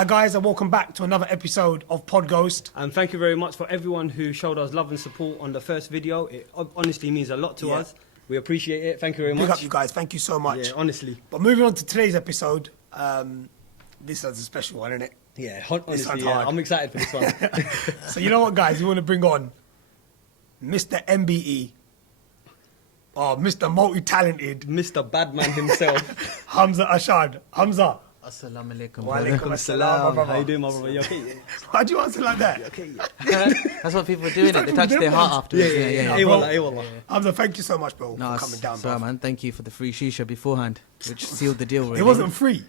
Hi guys, and welcome back to another episode of PodGhost. And thank you very much for everyone who showed us love and support on the first video. It honestly means a lot to us. We appreciate it. Thank you very much. Big up you guys. Thank you so much. Yeah, honestly. But moving on to today's episode, this is a special one, isn't it? Yeah, honestly, hard. I'm excited for this one. So you know what, guys? We want to bring on Mr. MBE, or Mr. Multi-Talented, Mr. Badman himself. Humza Arshad. Humza. Assalamu alaikum. Wa alaikum assalam, my brother. How you doing, my brother? You okay? Why do you answer like that? Okay. That's what people do, innit? They touch their heart afterwards. Yeah. Hamza, thank you so much, bro, No, for coming down, sorry, bro. man. Thank you for the free shisha beforehand, which sealed the deal, really. It wasn't free.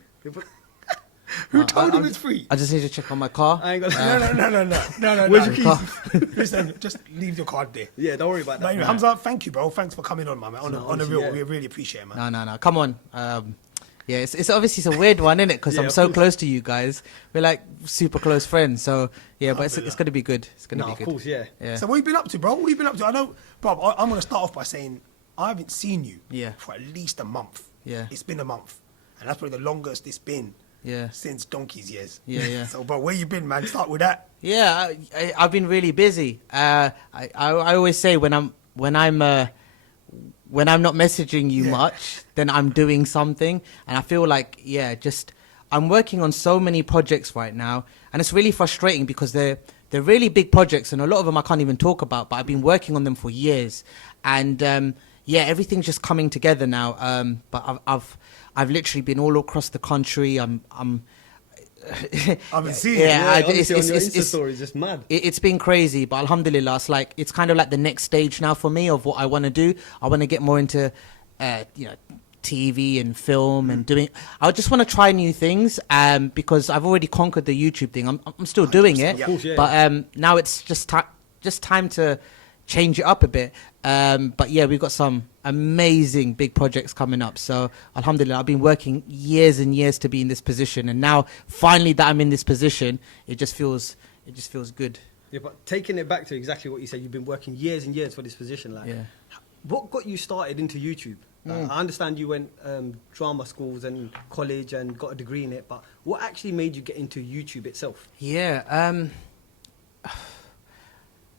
Who told him it's free? I just need to check on my car. I ain't gonna No. Where's your keys? Listen, just leave your card there. Yeah, don't worry about that. But anyway, Hamza, thank you, bro. Thanks for coming on, man. On the real, yeah. we really appreciate it, man. No. Come on. Yeah, it's obviously it's a weird one, innit? Because Yeah, I'm of so course. close to you guys. We're like super close friends. So yeah, but it's going to be good. It's going to No, be of good. course, yeah. Yeah. So what you been up to, bro? What you been up to? I know, bro, I'm going to start off by saying I haven't seen you for at least a month. Yeah. It's been a month. And that's probably the longest it's been since donkey's years. Yeah. So, bro, where you been, man? Start with that. Yeah, I've been really busy. I always say when I'm not messaging you much, then I'm doing something, and I feel like I'm working on so many projects right now, and it's really frustrating because they're really big projects, and a lot of them I can't even talk about, but I've been working on them for years, and everything's just coming together now. But I've literally been all across the country. I've been seeing it. Honestly, on your Insta stories, just mad. It's been crazy, but alhamdulillah, it's kind of like the next stage now for me of what I want to do. I want to get more into, TV and film and doing. I just want to try new things, because I've already conquered the YouTube thing. I'm still doing it, Of course, but now it's just time to change it up a bit. But yeah, we've got some amazing big projects coming up. So alhamdulillah, I've been working years and years to be in this position, and now finally that I'm in this position, it just feels good. Yeah, but taking it back to exactly what you said, you've been working years and years for this position. Like, Yeah. what got you started into YouTube? I understand you went drama schools and college and got a degree in it, but what actually made you get into YouTube itself? Yeah,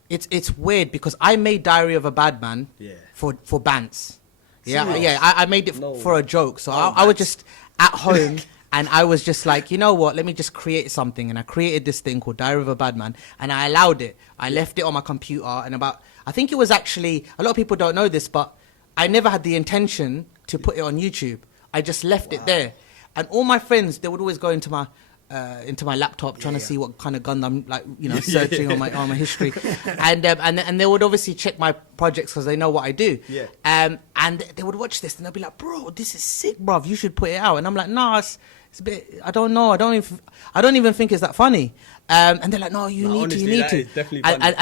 it's weird because I made Diary of a Badman for Bants. Yeah, Serious? yeah, I made it for a joke. So I was just at home and I was just like, you know what, let me just create something. And I created this thing called Diary of a Badman, and I allowed it. I left it on my computer, and I think it was actually, a lot of people don't know this, but I never had the intention to put it on YouTube. I just left it there. And all my friends, they would always go into my laptop trying to see what kind of gun I'm searching on my history, and they would obviously check my projects because they know what I do. And they would watch this and they'd be like, "Bro, this is sick, bruv. You should put it out." And I'm like, "No, it's a bit. I don't know. I don't even think it's that funny." And they're like, "No, you need to." Is definitely funny.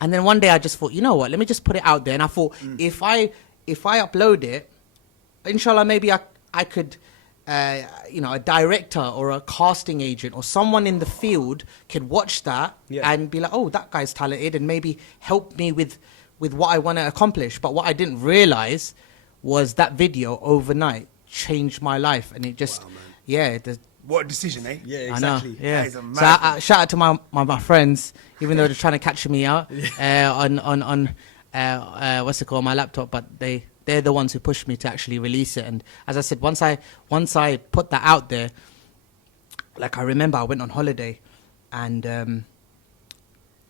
And then one day I just thought, you know what? Let me just put it out there. And I thought, if I upload it, inshallah, maybe I could. A director or a casting agent or someone in the field could watch that and be like, oh, that guy's talented, and maybe help me with what I want to accomplish. But what I didn't realize was that video overnight changed my life, and it just, What a decision, eh? Yeah, exactly. I know, yeah. That is a So mad shout out to my friends, even though they're trying to catch me out on what's it called, my laptop, but they're the ones who pushed me to actually release it. And as I said, once I put that out there, like I remember I went on holiday, and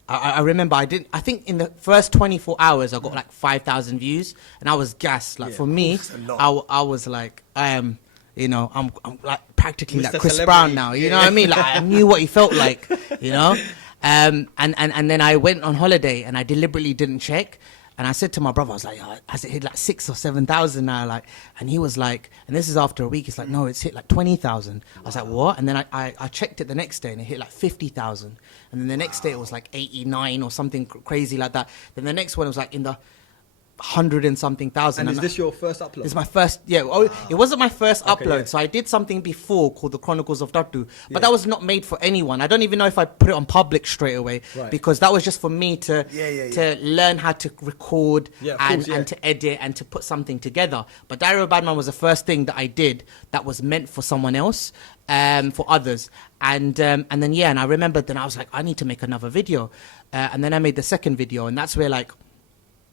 I remember I think in the first 24 hours I got like 5,000 views, and I was gassed. Like for me, I was like, I am, I'm like practically Mr. like Chris Celebrity. Brown now. You know what I mean? Like I knew what he felt like, And then I went on holiday and I deliberately didn't check. And I said to my brother, I was like, has it hit like 6,000 or 7,000 now? Like, and he was like, and this is after a week. It's like, no, it's hit like 20,000. I was like, what? And then I checked it the next day and it hit like 50,000. And then the next day it was like 89 or something crazy like that. Then the next one was like in the 100 and something thousand. And is this your first upload? This is my first, yeah. It wasn't my first Okay, upload. yeah. So I did something before called the Chronicles of Dattu, but Yeah. that was not made for anyone. I don't even know if I put it on public straight away, Right. because that was just for me to to learn how to record Yeah, of and, course, yeah. and to edit and to put something together. But Diary of a Badman was the first thing that I did that was meant for someone else, for others. And then and I remembered then I was like, I need to make another video, and then I made the second video, and that's where like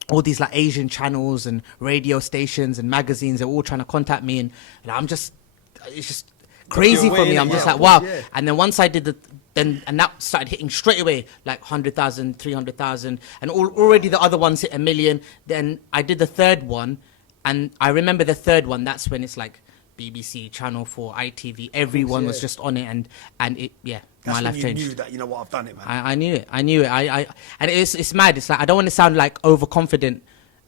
all these like Asian channels and radio stations and magazines are all trying to contact me, and it's just crazy for me. I'm just like, wow. Yeah. And then once I did and that started hitting straight away, like 100,000, 300,000, and already the other ones hit 1 million. Then I did the third one, and I remember the third one, that's when it's like BBC, Channel 4, ITV, everyone was just on it, and it, That's my life when you changed. knew that, you know what, I've done it, man. I knew it. And it's mad. It's like I don't want to sound like overconfident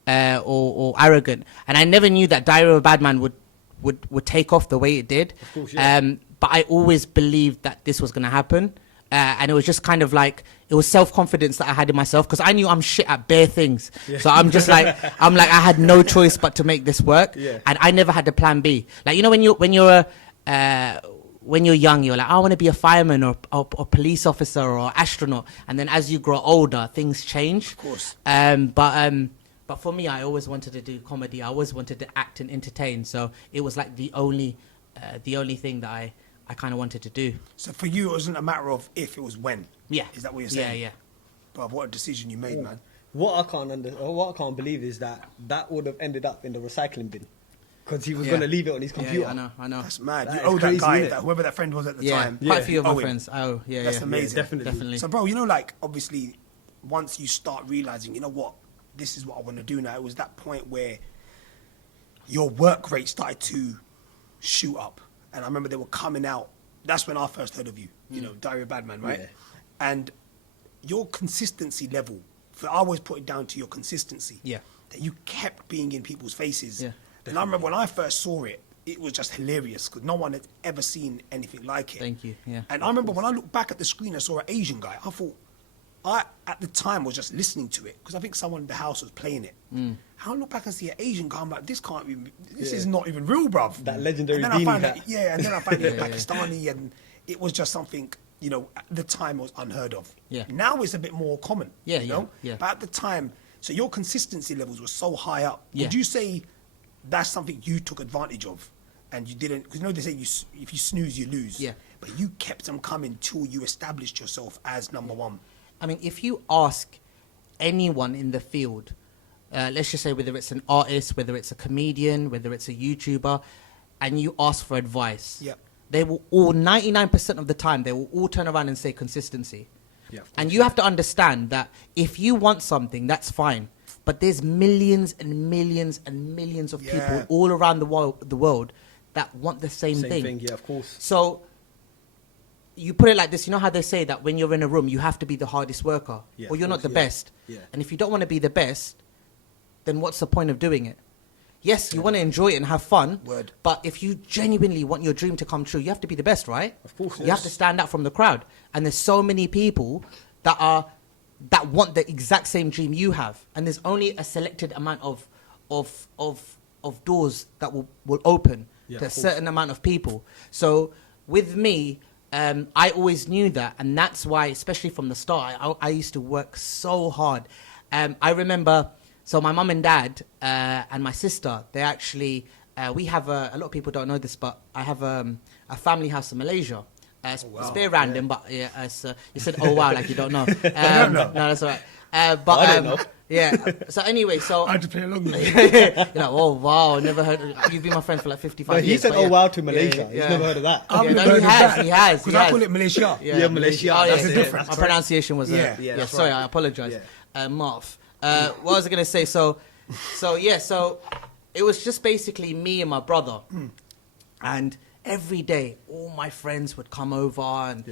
or arrogant. And I never knew that Diary of a Badman would take off the way it did. Of course, yeah. But I always believed that this was going to happen. And it was just kind of like, it was self-confidence that I had in myself, because I knew I'm shit at bare things. Yeah. So I'm just like, I had no choice but to make this work. Yeah. And I never had a plan B. Like, you know, when you're young, you're like, I want to be a fireman or police officer or astronaut. And then as you grow older, things change. Of course. But for me, I always wanted to do comedy. I always wanted to act and entertain. So it was like the only thing that I kind of wanted to do. So for you, it wasn't a matter of if, it was when. Yeah. Is that what you're saying? Yeah. But what a decision you made, man. What I can't believe is that would have ended up in the recycling bin, because he was going to leave it on his computer. Yeah, I know. That's mad. That You is owe that crazy, guy, innit? whoever that friend was at the Yeah, time. quite a few of my owe him. friends. Oh, yeah, That's yeah. amazing. Yeah, definitely. So, bro, you know, like, obviously, once you start realizing, you know what, this is what I want to do now, it was that point where your work rate started to shoot up. And I remember they were coming out. That's when I first heard of you, you know, Diary of a Badman, right? Yeah. And your consistency level, I always put it down to your consistency. Yeah. That you kept being in people's faces. Yeah, And I remember when I first saw it, it was just hilarious, because no one had ever seen anything like it. Thank you, yeah. And I remember when I looked back at the screen, I saw an Asian guy. I thought, I at the time was just listening to it, because I think someone in the house was playing it. I look back and see an Asian guy, I'm like, this is not even real, bruv. That legendary and then I find beanie that, hat. and then I find it Pakistani, and it was just something, you know, at the time was unheard of. Yeah. Now it's a bit more common. Yeah, you know? yeah. But at the time, so your consistency levels were so high up. Yeah. Would you say that's something you took advantage of, and you didn't? Because you know they say if you snooze, you lose. Yeah. But you kept them coming till you established yourself as number one. I mean, if you ask anyone in the field, let's just say whether it's an artist, whether it's a comedian, whether it's a YouTuber, and you ask for advice, Yeah. they will all, 99% of the time, they will all turn around and say consistency. Yeah, of course, And you have to understand that if you want something, that's fine. But there's millions and millions and millions of people Yeah. all around the world that want the same thing. Yeah, of course. So you put it like this, you know how they say that when you're in a room, you have to be the hardest worker, Yeah, or you're of not the course, yeah. best. Yeah. And if you don't want to be the best, then what's the point of doing it? Yes, you want to enjoy it and have fun, Word. but if you genuinely want your dream to come true, you have to be the best, right? Of course, You yes. have to stand out from the crowd. And there's so many people that want the exact same dream you have. And there's only a selected amount of doors that will open Yeah, to a of course. certain amount of people. So with me, I always knew that, and that's why, especially from the start, I used to work so hard. I remember, so my mum and dad and my sister, they actually, we have a lot of people don't know this, but I have a family house in Malaysia. It's a bit random, but yeah, you said, oh wow, like you don't know. don't know. No, that's all right. But I don't know. Yeah. So anyway, so I had to play along with it. you're like, oh wow, never heard. You've been my friend for like 55 No, years. he said, but "Oh yeah. wow" to Malaysia. He's yeah. never heard of that. I've Yeah, never no, heard he of has, that. he has, Because he I has. call it Malaysia. Yeah, Malaysia. Oh, That's yeah. it. different. My That's pronunciation was Yeah. Yeah, that's sorry, right. I apologize. Yeah. Marv. What was I gonna say? So it was just basically me and my brother, and every day all my friends would come over and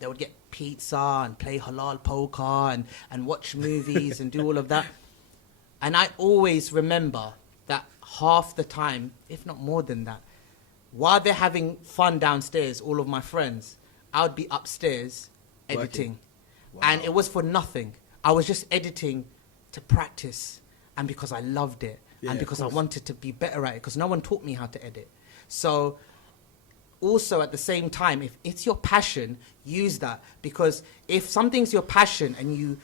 they would get pizza and play halal poker and watch movies and do all of that. And I always remember that half the time, if not more than that, while they're having fun downstairs, all of my friends, I would be upstairs editing. Wow. And it was for nothing. I was just editing to practice. and because I loved it, Yeah, and of because I course. wanted to be better at it, because no one taught me how to edit. So also at the same time, if it's your passion, use that. Because if something's your passion and you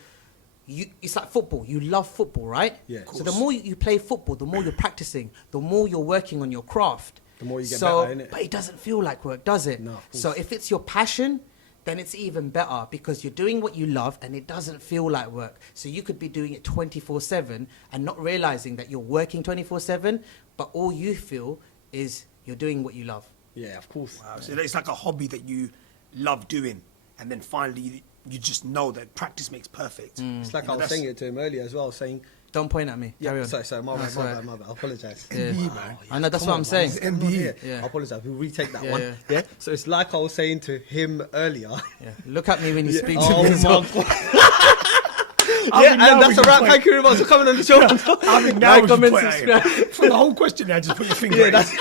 it's like football. You love football, right? Yeah, of So the course. more you play football, the more you're practicing, the more you're working on your craft. The more you get so, better, innit? But it doesn't feel like work, does it? No, of course. So if it's your passion, then it's even better because you're doing what you love and it doesn't feel like work. So you could be doing it 24/7 and not realizing that you're working 24/7, but all you feel is you're doing what you love. Yeah, of course. Wow, so it's like a hobby that you love doing, and then finally you just know that practice makes perfect. It's like You know, I was that's- saying it to him earlier as well, saying, Don't point at me. Carry on. sorry, my That's bad, right. my bad. I apologise. Yeah. MBE, man. I know, that's Come what on, I'm saying. man. It's MBE. Yeah. I apologise. We'll retake that Yeah, one. yeah. Yeah. So it's like I was saying to him earlier. Yeah. Look at me when you speak to Oh me. my as well. God. I Yeah, mean, now and that's we a can wrap. point- Thank you very much for coming on the show. I mean, now Like, we comment, should point at him. subscribe. For the whole question there, just put your finger Yeah, at that's.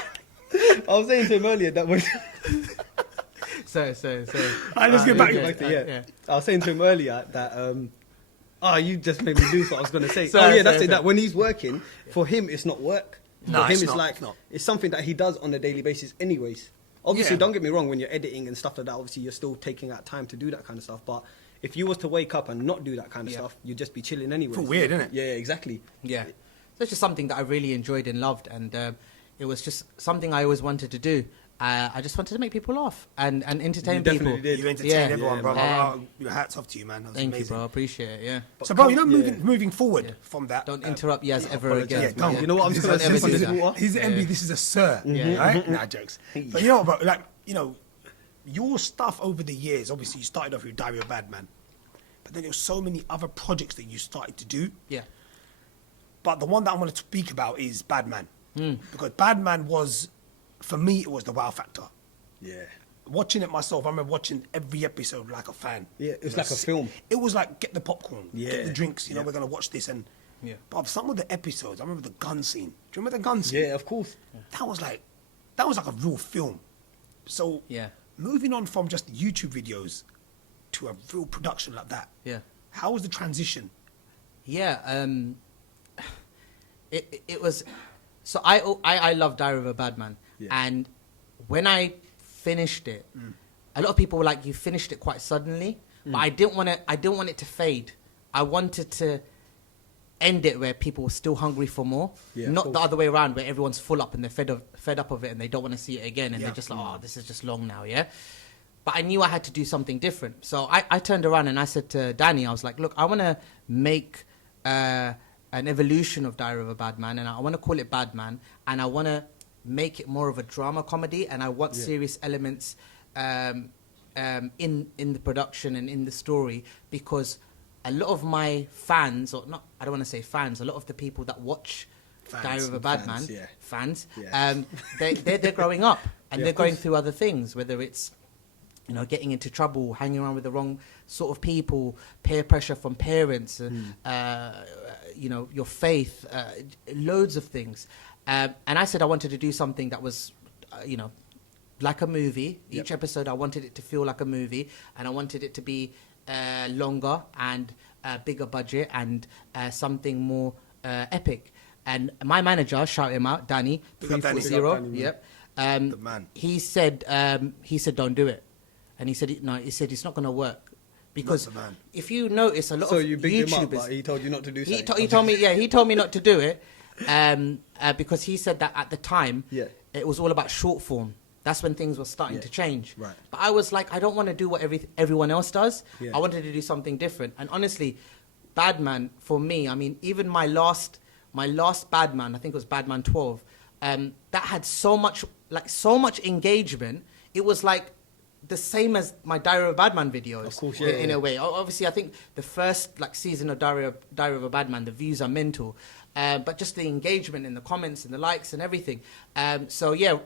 it. I was saying to him earlier that when. Sorry. Alright, let's get back okay. to yeah. yeah. I was saying to him earlier that. You just made me lose what I was going to say. Sorry, that's sorry. it. That when he's working, for him it's not work. No, for him it's it's not, like it's not. it's something that he does on a daily basis, anyways. Obviously, Yeah. don't get me wrong. When you're editing and stuff like that, obviously you're still taking out time to do that kind of stuff. But if you was to wake up and not do that kind of Yeah. stuff, you'd just be chilling anyway. Feel weird, innit? Yeah, exactly. Yeah. So it's just something that I really enjoyed and loved, and it was just something I always wanted to do. I just wanted to make people laugh and entertain You people. definitely did. You entertain Yeah. everyone, Yeah, bro. man. Your hats off to you, man. That was Thank amazing. you, bro. I appreciate it. Yeah. So, bro, you know, Yeah. moving forward Yeah. from that. Don't interrupt Yazz ever apologize, again. Yeah, don't. You know what I'm just Don't going to ever sip on do this that. water? He's an MB, this is a sir. Yeah. Right? Nah, jokes. But you know, bro, like, you know, your stuff over the years, obviously you started off with Diary of Badman, but then there were so many other projects that you started to do. Yeah. But the one that I want to speak about is Badman. Because Badman was, for me, it was the wow factor. Yeah. Watching it myself, I remember watching every episode like a fan. Yeah, it's You know, like a film. It was like, get the popcorn, Yeah. get the drinks, you know, Yeah. we're going to watch this. And Yeah. But some of the episodes, I remember the gun scene. Do you remember the gun scene? Yeah, of course. That was like a real film. So Yeah. moving on from just YouTube videos to a real production like that. Yeah. How was the transition? Yeah, it was. So I love Diary of a Badman, Yeah. and when I finished it, a lot of people were like, "You finished it quite suddenly," but I didn't want to. I didn't want it to fade. I wanted to end it where people were still hungry for more, Yeah, of not the course. other way around where everyone's full up and they're fed up of it and they don't want to see it again and Yeah. they're just like, "Oh, this is just long now," yeah. But I knew I had to do something different. So I turned around and I said to Danny, I was like, look, I want to make an evolution of Diary of a Badman, and I want to call it Badman, and I want to make it more of a drama comedy, and I want serious elements in the production and in the story, because a lot of my fans, or not, I don't want to say fans, a lot of the people that watch Fans. Diary of a Badman, Fans, yeah. fans, Yeah. they're growing up and Yeah, they're of going course. through other things, whether it's, you know, getting into trouble, hanging around with the wrong sort of people, peer pressure from parents, you know, your faith, loads of things. And I said I wanted to do something that was, you know, like a movie. Each episode I wanted it to feel like a movie, and I wanted it to be longer and bigger budget and something more epic. And my manager, shout him out, Danny, Big up Danny. 340, Big up Danny, yep. The man. He said, don't do it. And he said, it's not going to work. Because Not the man. if you notice, a lot So of you bigged him up, YouTubers... but he told you not to do something. He told me, he told me not to do it, because he said that at the time, Yeah. it was all about short form. That's when things were starting Yeah. to change. Right. But I was like, I don't want to do what everyone else does. Yeah. I wanted to do something different. And honestly, Badman, for me, I mean, even my last Badman, I think it was Badman 12, that had so much engagement. It was like the same as my Diary of a Badman videos. Of course, in yeah. a way. Obviously, I think the first season of Diary of a Badman, the views are mental, but just the engagement and the comments and the likes and everything. So yeah,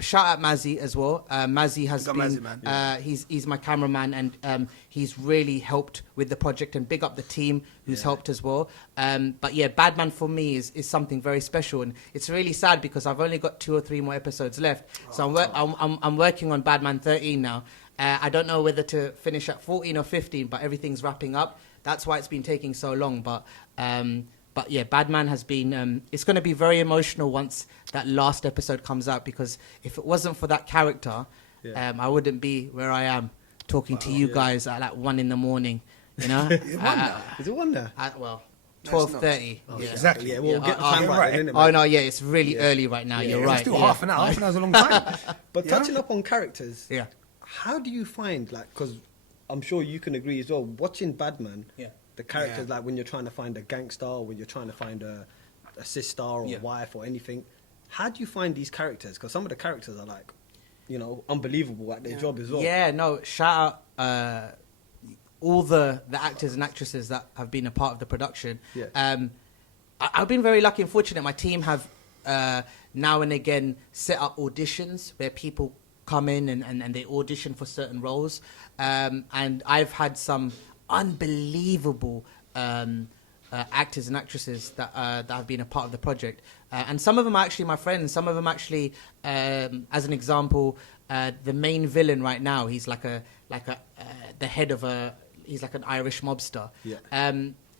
shout out Mazzy as well. Mazzy has Big up been, Mazzy, man. he's my cameraman, and he's really helped with the project, and big up the team who's helped as well. But yeah, Badman for me is something very special, and it's really sad because I've only got 2 or 3 more episodes left. So I'm working on Badman 13 now. I don't know whether to finish at 14 or 15, but everything's wrapping up. That's why it's been taking so long. But but yeah, Badman has been. It's going to be very emotional once that last episode comes out, because if it wasn't for that character, I wouldn't be where I am talking to you guys at like 1 a.m. You know, Is it one there? well, 12:30. Oh, yeah. exactly. Yeah, we'll get the time right. Innit, Oh man? no, yeah, it's really early right now. You're It's right. still yeah. half an hour. Half an hour's a long time. But Yeah. touching up on characters, Yeah. how do you find, like, because I'm sure you can agree as well, watching Badman, the characters, like when you're trying to find a gangster, or when you're trying to find a sister or a wife or anything, how do you find these characters? Because some of the characters are like, you know, unbelievable at their job as well. Yeah, no, shout out all the actors and actresses that have been a part of the production. Yeah. I've been very lucky and fortunate. My team have now and again set up auditions where people come in and they audition for certain roles. And I've had some unbelievable actors and actresses that have been a part of the project. And some of them are actually my friends. Some of them actually, as an example, the main villain right now, he's like the head of he's like an Irish mobster. Yeah.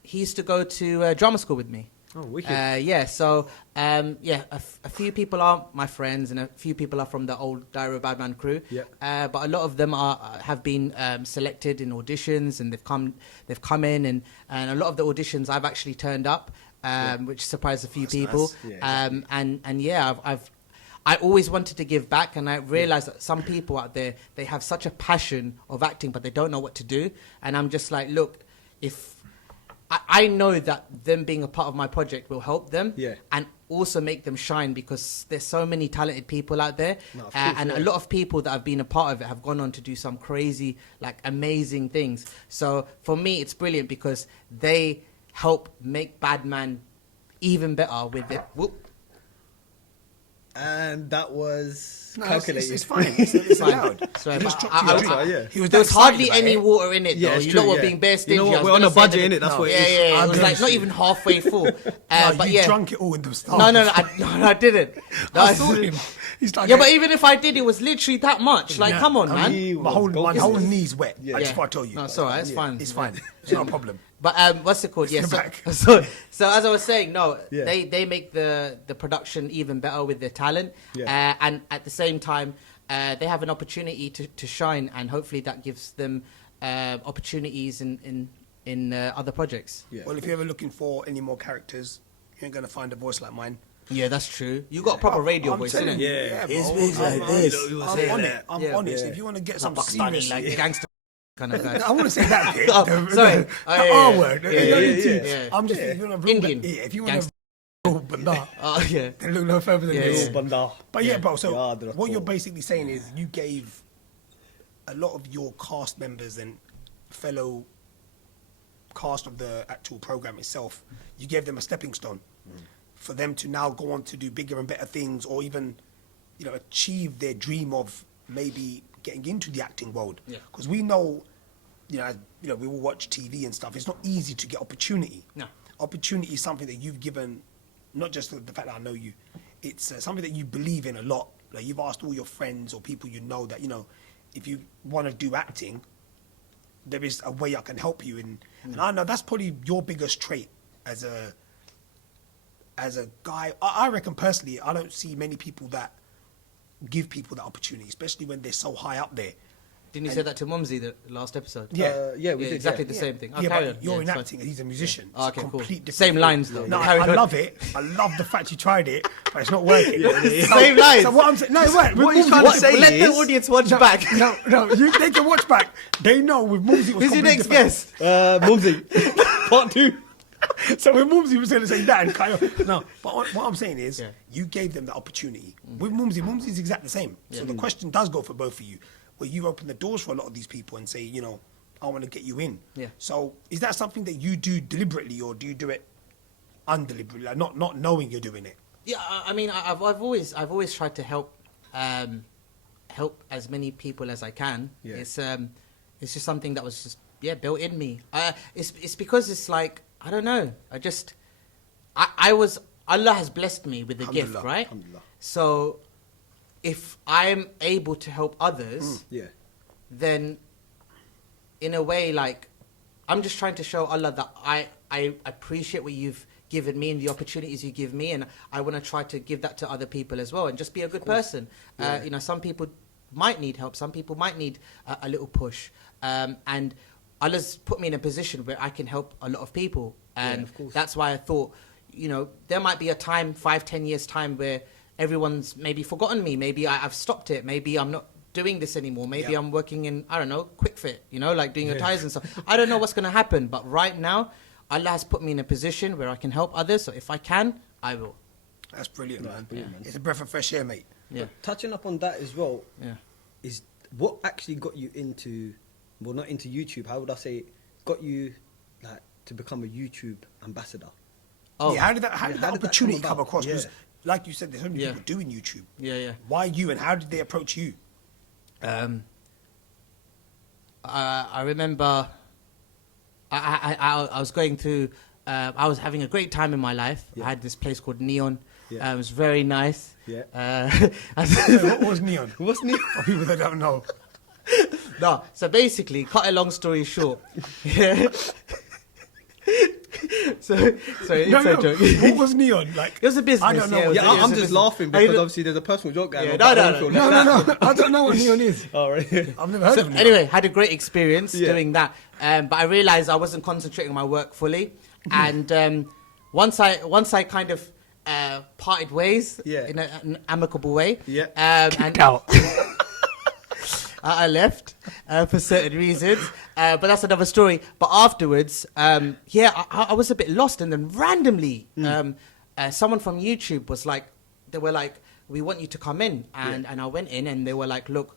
He used to go to drama school with me. Oh, wicked. So a few people are my friends, and a few people are from the old Diary of a Badman crew. Yeah. But a lot of them have been selected in auditions, and they've come in, and a lot of the auditions I've actually turned up, which surprised a few people. Nice. Yeah, exactly. And yeah, I always wanted to give back, and I realized that some people out there, they have such a passion of acting, but they don't know what to do. And I'm just like, look, if I know that them being a part of my project will help them, and also make them shine, because there's so many talented people out there, and a lot of people that have been a part of it have gone on to do some crazy, like amazing things. So for me, it's brilliant because they help make Badman even better with it. Whoop. And that was No, calculated. it's fine. It's allowed. Sorry, He just but dropped you a drink. yeah. He was There was that hardly excited any about it. water in it, Yeah, though. it's You true, know what, yeah. being bare stingy. You know what, I was we're on gonna a say budget, that- innit? That's what it yeah, is. yeah, I'm it was like honest not with even halfway full. No, But you yeah. drunk it all in the start. No, I didn't. No, I saw him. He's like, Yeah, but even if I did, it was literally that much. Like, Yeah. come on, I man. mean, my whole Golden. knee's wet. Yeah. I just want to tell you. No, it's all right. It's fine. It's fine. It's not a problem. But what's it called? Yeah. the So, back. so as I was saying, no, Yeah. they make the production even better with their talent, Yeah. and at the same time, they have an opportunity to shine, and hopefully that gives them opportunities in other projects. Yeah. Well, if you're ever looking for any more characters, you ain't gonna find a voice like mine. Yeah, that's true. You got a proper radio I'm voice, telling innit? you, Yeah. bro. His voice like I'm- this. I'm on it. I'm Yeah. honest. Yeah. If you want to get Some some Pakistani, serious, like gangster kind of guy. I want to say that bit. Oh, the, sorry. The, Oh, the yeah, R yeah. word. Yeah, You know, yeah, you yeah, two. yeah. I'm just if you want to Indian. if you want Gangster. to banda, Oh yeah. then look no further than Yeah, this. yeah. Banda. But yeah, bro. So Yeah, they're what you're cool. basically saying is you gave a lot of your cast members and fellow cast of the actual program itself, you gave them a stepping stone for them to now go on to do bigger and better things, or even, you know, achieve their dream of maybe getting into the acting world. Yeah. Because we know, you know, we all watch TV and stuff. It's not easy to get opportunity. No. Opportunity is something that you've given, not just the fact that I know you. It's something that you believe in a lot. Like you've asked all your friends or people you know that, you know, if you want to do acting, there is a way I can help you. And I know that's probably your biggest trait as a guy. I reckon personally, I don't see many people that give people that opportunity, especially when they're so high up there. Didn't you say that to Mumsy the last episode? Yeah. Yeah, we did. exactly yeah. the same thing. Oh, Yeah, carry but on. you're Yeah, in it's acting fine. and he's a musician. Oh, It's a okay, cool. complete different Same thing. lines, though. No, Carry I on. love it. I love the fact you tried it, but it's not working. Same lines. So what I'm saying, no, it worked. What With he's Mumsy- trying to say Let is... the audience watch no, back. No, they can watch back. They know with Mumsy it was Who's your completely next different. guest? Mumsy. Part 2. So when Mumsy was going to say that and kind of no, but what I'm saying is Yeah. you gave them the opportunity. With Mumsy's exactly the same. So the question does go for both of you, where you open the doors for a lot of these people and say, you know, I want to get you in. Yeah. So is that something that you do deliberately, or do you do it undeliberately, like not knowing you're doing it? Yeah, I mean, I've always tried to help as many people as I can. Yeah. It's just something that was just built in me. It's because it's like, I don't know. Allah has blessed me with a gift, Alhamdulillah, right? alhamdulillah. So if I'm able to help others, Yeah. then in a way, like, I'm just trying to show Allah that I appreciate what you've given me and the opportunities you give me, and I want to try to give that to other people as well, and just be a good person. You know, some people might need help, some people might need a little push, and Allah's put me in a position where I can help a lot of people, and that's why I thought, you know, there might be a time, 5-10 years time, where everyone's maybe forgotten me, maybe I've stopped it, maybe I'm not doing this anymore, maybe I'm working in, I don't know, Quick Fit, you know, like doing your tires and stuff. I don't know what's going to happen, but right now Allah has put me in a position where I can help others, so if I can, I will. That's brilliant, man. It's a breath of fresh air, mate. But touching up on that as well, is what actually got you into, well, not into YouTube, how would I say, got you like to become a YouTube ambassador? Oh, yeah, how did that opportunity come across? Because, Yeah. like you said, there's so many people doing YouTube. Yeah. Why you, and how did they approach you? I remember I was going through, I was having a great time in my life. I had this place called Neon. It was very nice. What was Neon? What's Neon? For people that don't know. No, so basically, cut a long story short. Sorry, it's a joke. What was Neon? Like, It was a business. I don't know. Yeah, I'm just laughing because obviously there's a personal joke going on. No. I don't know what Neon is. All right. I've never heard of Neon. Anyway, had a great experience doing that, but I realized I wasn't concentrating on my work fully, and once I kind of parted ways in an amicable way, Kicked out. I left for certain reasons, but that's another story. But afterwards, I was a bit lost, and then randomly, someone from YouTube was like, they were like, we want you to come in, and I went in, and they were like, look,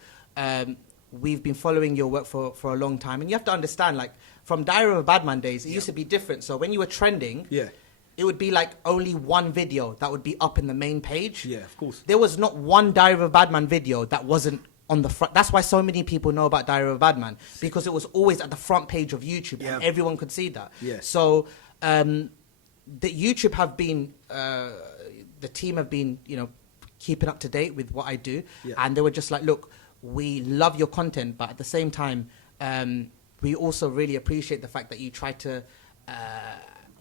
we've been following your work for a long time, and you have to understand, like, from Diary of a Badman days, it used to be different. So when you were trending, it would be like only one video that would be up in the main page. Yeah, of course. There was not one Diary of a Badman video that wasn't on the front. That's why so many people know about Diary of a Badman, because it was always at the front page of YouTube, and everyone could see that. So the YouTube have been, the team have been, you know, keeping up to date with what I do, and they were just like, look, we love your content, but at the same time, we also really appreciate the fact that you try to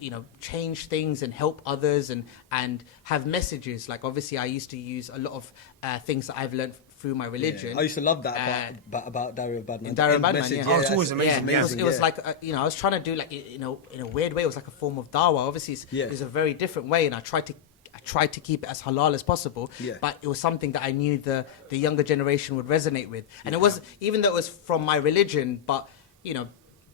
you know, change things and help others, and have messages. Like, obviously I used to use a lot of things that I've learned through my religion. I used to love that about Diary of Badman. Diary of Badman, it's always amazing. It was like, you know, I was trying to do, like, you know, in a weird way, it was like a form of dawah. Obviously it's a very different way, and I tried to keep it as halal as possible, but it was something that I knew the younger generation would resonate with. And it was, even though it was from my religion, but, you know,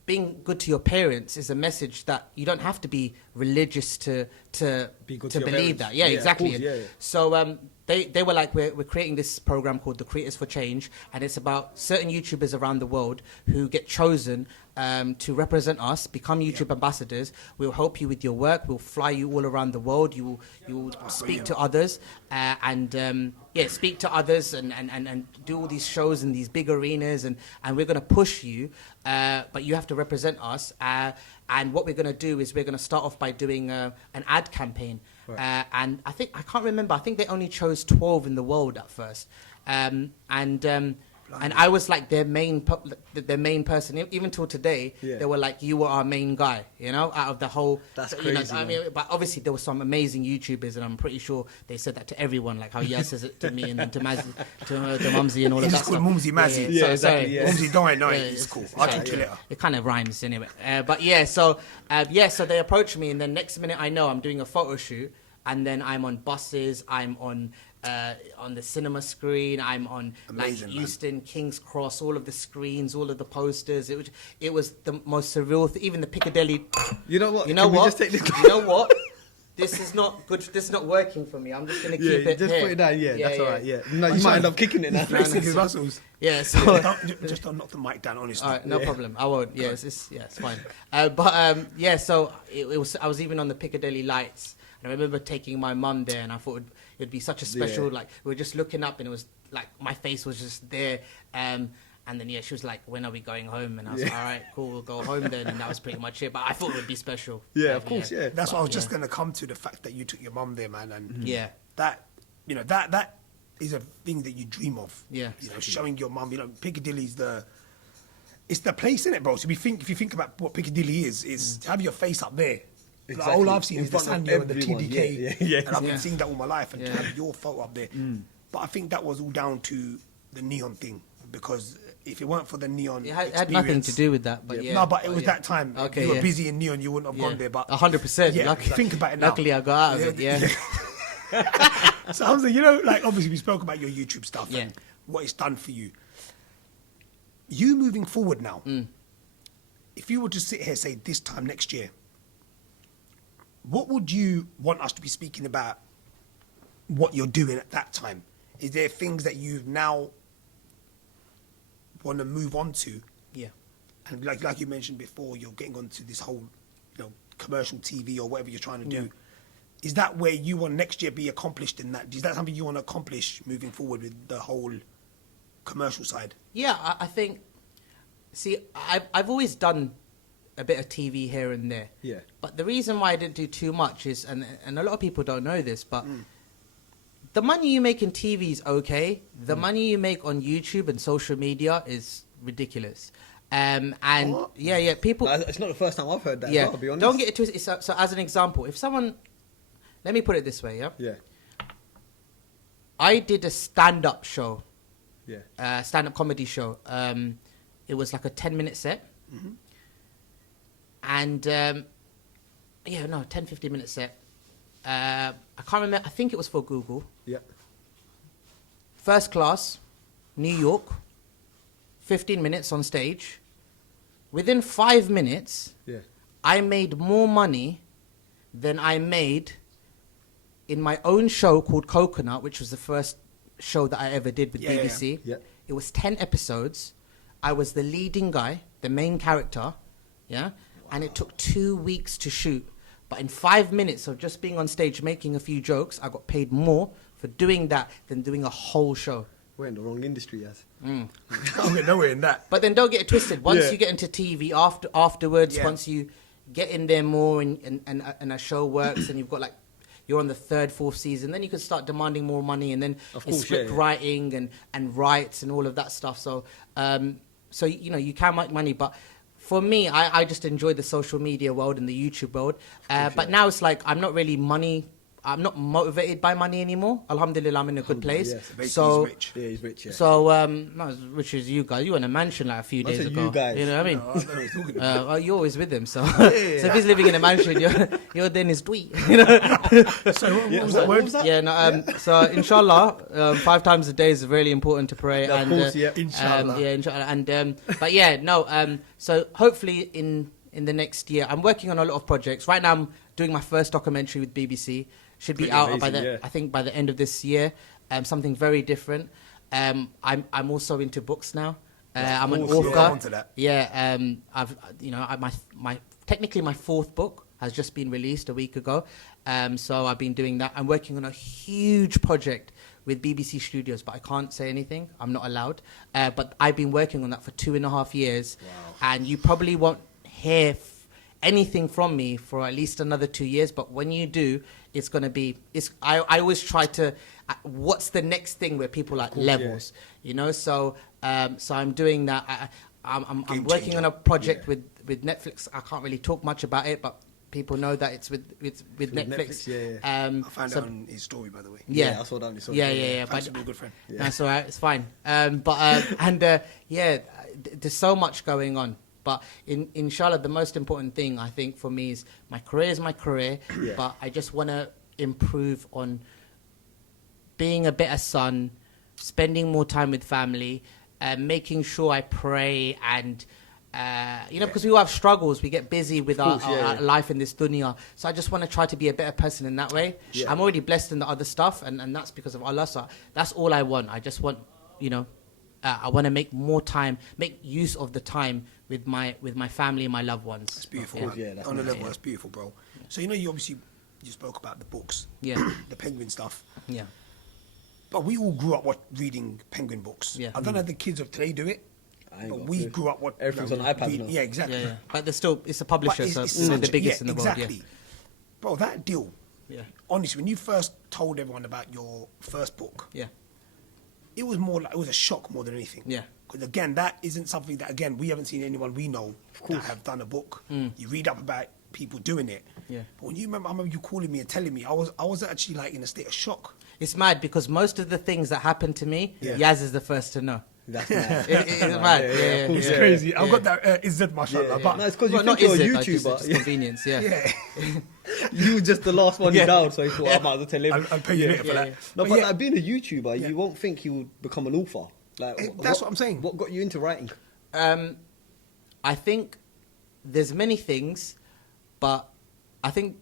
being good to your parents is a message that you don't have to be religious to believe that. Yeah, exactly. Course, So they were like, we're creating this program called the Creators for Change, and it's about certain YouTubers around the world who get chosen to represent us, become YouTube ambassadors. We'll help you with your work. We'll fly you all around the world. You will speak to others, and speak to others, and do all these shows in these big arenas, and we're going to push you, but you have to represent us. And what we're going to do is we're going to start off by doing an ad campaign. And I can't remember, I think they only chose 12 in the world at first. And I was like their main person. Even till today, they were like, you were our main guy, you know, out of the whole. That's you know, crazy. I mean, but obviously there were some amazing YouTubers, and I'm pretty sure they said that to everyone, like how Yazz says it to me, and then to Mumsy and all of that It's called Mumsy Mazzy. Yeah, exactly. Mumsy don't know it. It's cool. I'll talk to you later. It kind of rhymes anyway. So they approached me, and then next minute I know I'm doing a photo shoot, and then I'm on buses, I'm on the cinema screen, I'm on Amazing, like Euston, King's Cross, all of the screens, all of the posters. It was the most surreal. Even the Piccadilly. You know what? You know Can we what? just take this? You know what? This is not good. This is not working for me. I'm just gonna keep it just here. put it down. That's all right. Yeah, no, you might end up kicking it now. Flexing his muscles. Yeah. So. Just don't knock the mic down, honestly. All right, no problem. I won't. Yeah, it's fine. So it was. I was even on the Piccadilly lights, and I remember taking my mum there, and I thought it'd be such a special. Like, we were just looking up, and it was like my face was just there. And then she was like, "When are we going home?" And I was like, "All right, cool, we'll go home then." And that was pretty much it. But I thought it would be special. Yeah, of course. Yeah, that's what I was just gonna come to, the fact that you took your mum there, man, and that is a thing that you dream of. Yeah, you know, showing your mum. You know, Piccadilly's it's the place, isn't it, bro? So if you think about what Piccadilly is to have your face up there, Like, all I've seen In is the front of Sanyo and the everyone. TDK, Yeah. and I've been seeing that all my life, and to Yeah. have your photo up there. But I think that was all down to the neon thing, because if it weren't for the neon, It had nothing to do with that, but yeah. No, but it was yeah. that time. Okay, you were yeah. busy in neon, you wouldn't have gone there. But 100%. Yeah, Luckily, think about it now. Luckily, I got out of it. Yeah. So Humza, you know, like obviously we spoke about your YouTube stuff Yeah. and what it's done for you. You moving forward now, if you were to sit here, say this time next year, what would you want us to be speaking about? What you're doing at that time? Is there things that you now want to move on to? Yeah. And like you mentioned before, you're getting onto this whole, commercial TV or whatever you're trying to do. Yeah. Is that where you want next year be accomplished in that? Is that something you want to accomplish moving forward with the whole commercial side? Yeah, I think. See, I've always done a bit of TV here and there. Yeah. But the reason why I didn't do too much is, and a lot of people don't know this, but the money you make in TV is okay. The money you make on YouTube and social media is ridiculous. And What? yeah, people. No, it's not the first time I've heard that. Yeah, as well, to be honest. don't get it twisted. So as an example, if someone, let me put it this way, yeah. Yeah. I did a stand-up show. Yeah. Stand-up comedy show. It was like a 10-minute set. And, 10-15 minute set. I can't remember. I think it was for Google. Yeah. First class, New York. 15 minutes on stage. Within 5 minutes, Yeah. I made more money than I made in my own show called Coconut, which was the first show that I ever did with BBC. Yeah. It was 10 episodes. I was the leading guy, the main character, yeah? And it took 2 weeks to shoot. But in 5 minutes of just being on stage making a few jokes, I got paid more for doing that than doing a whole show. We're in the wrong industry, Yazz. I'm getting nowhere in that. But then don't get it twisted. Once Yeah. you get into TV, afterwards, Yeah. once you get in there more and a show works and you've got you're on the 3rd, 4th season, then you can start demanding more money, and then Of it's course, script yeah. writing and rights and all of that stuff. So, you can make money, but for me, I just enjoy the social media world and the YouTube world. But now it's like I'm not really I'm not motivated by money anymore. Alhamdulillah, I'm in a good place. yes. Basically, So, he's rich. Yeah, he's rich, yeah. so not as rich as you guys. You were in a mansion like a few I days said ago. you guys. You know what I mean? No, I don't know what he's talking about. Well, you're always with him, so so if he's living in a mansion, you're then his tweet. You know? So what was what that word? was that? Yeah, no. So inshallah, 5 times a day is really important to pray. Of and course, yeah. Inshallah. yeah, inshallah. And but yeah, no. So hopefully in the next year, I'm working on a lot of projects. Right now, I'm doing my first documentary with BBC. Should be Pretty out by amazing, yeah. I think by the end of this year. Something very different. I'm also into books now. I'm an course, yeah. author. Go on to that. Yeah, my technically my 4th book has just been released a week ago. So I've been doing that. I'm working on a huge project with BBC Studios, but I can't say anything. I'm not allowed. But I've been working on that for 2.5 years, and you probably won't hear anything from me for at least another 2 years. But when you do, it's going to be. I always try to. What's the next thing where people are levels? You know, so I'm doing that. I'm Game working changer. on a project with Netflix. I can't really talk much about it, but people know that it's with Netflix. Netflix, I found it on his story, by the way. Yeah, I saw that on his story. Yeah. Thanks But for being a good friend. that's all right. It's fine. There's so much going on. But inshallah, the most important thing I think for me is my career is my career. Yeah. But I just want to improve on being a better son, spending more time with family, making sure I pray and. Because we all have struggles, we get busy with course, our life in this dunya. So I just want to try to be a better person in that way. Yeah. I'm already blessed in the other stuff, and that's because of Allah. So that's all I want. I just want, I want to make more time, make use of the time with my family and my loved ones. It's beautiful. Of Man. course, yeah, that's On a nice. level, it's beautiful, bro. So you spoke about the books, Yeah, the Penguin stuff. yeah, But we all grew up reading Penguin books. Yeah. I don't know if the kids of today do it, I ain't but got a we clue. grew up Everything's on iPads now. Yeah, exactly. yeah. But there's still, it's a publisher, But so it's it's the such- biggest in the exactly. world. Bro, that deal. Yeah, Honestly, when you first told everyone about your first book, yeah, it was more like it was a shock more than anything. Yeah. Because again, that isn't something that we haven't seen anyone we know that have done a book. You read up about it, people doing it. Yeah. But when I remember you calling me and telling me, I was actually like in a state of shock. It's mad because most of the things that happen to me, Yazz is the first to know. That's mad. It's mad. It's crazy. I've got that Izzat, mashallah. But No, it's because you Well, think you're a it, like, YouTuber. it's convenience, yeah. yeah, You were just the last one down, so he thought I might as well tell him. I'll pay you later for that. No, but yeah, like being a YouTuber, you won't think you would become an author. Like that's what I'm saying. What got you into writing? I think there's many things, but I think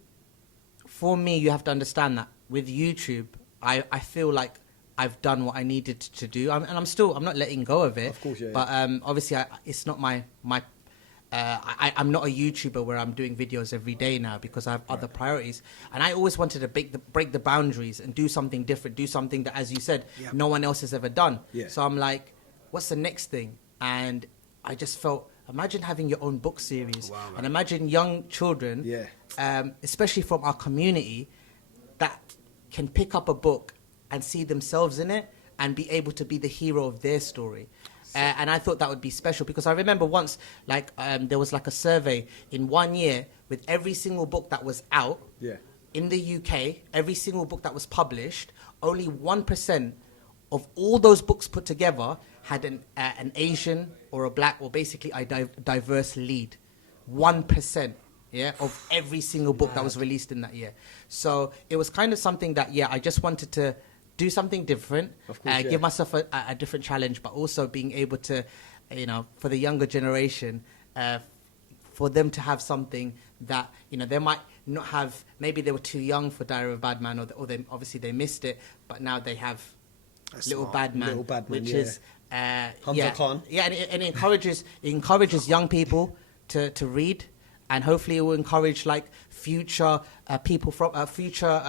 for me, you have to understand that with YouTube, I feel like I've done what I needed to do, and I'm not letting go of it. Of course, yeah. But obviously, it's not my. I'm not a YouTuber where I'm doing videos every day now because I have other priorities. And I always wanted to break the boundaries and do something different, do something that, as you said, no one else has ever done. Yeah. So I'm like, what's the next thing? And I just felt, imagine having your own book series. Wow, and imagine young children, especially from our community, that can pick up a book and see themselves in it and be able to be the hero of their story. And I thought that would be special because I remember once, like, there was like a survey in 1 year with every single book that was out in the UK, every single book that was published, only 1% of all those books put together had an Asian or a black or basically a diverse lead. 1%. Yeah, of every single book that was released in that year. So it was kind of something that, I just wanted to do something different, of course, give myself a different challenge, but also being able to, for the younger generation, for them to have something that, they might not have, maybe they were too young for Diary of a Badman, or they, obviously they missed it, but now they have Little Badman, which is... Humza Khan. Yeah, and it encourages young people to read, and hopefully it will encourage like future people from future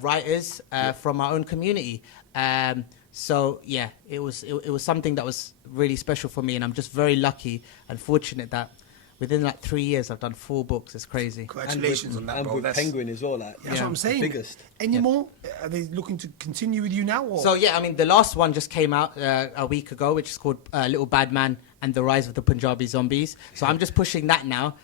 writers from our own community. So yeah, it was something that was really special for me, and I'm just very lucky and fortunate that within like 3 years I've done 4 books. It's crazy. Congratulations on that, and bro. with Penguin as well. Like, That's what I'm saying. The biggest. Any more? Are they looking to continue with you now? Or? So yeah, I mean the last one just came out a week ago, which is called Little Badman and the Rise of the Punjabi Zombies. So I'm just pushing that now,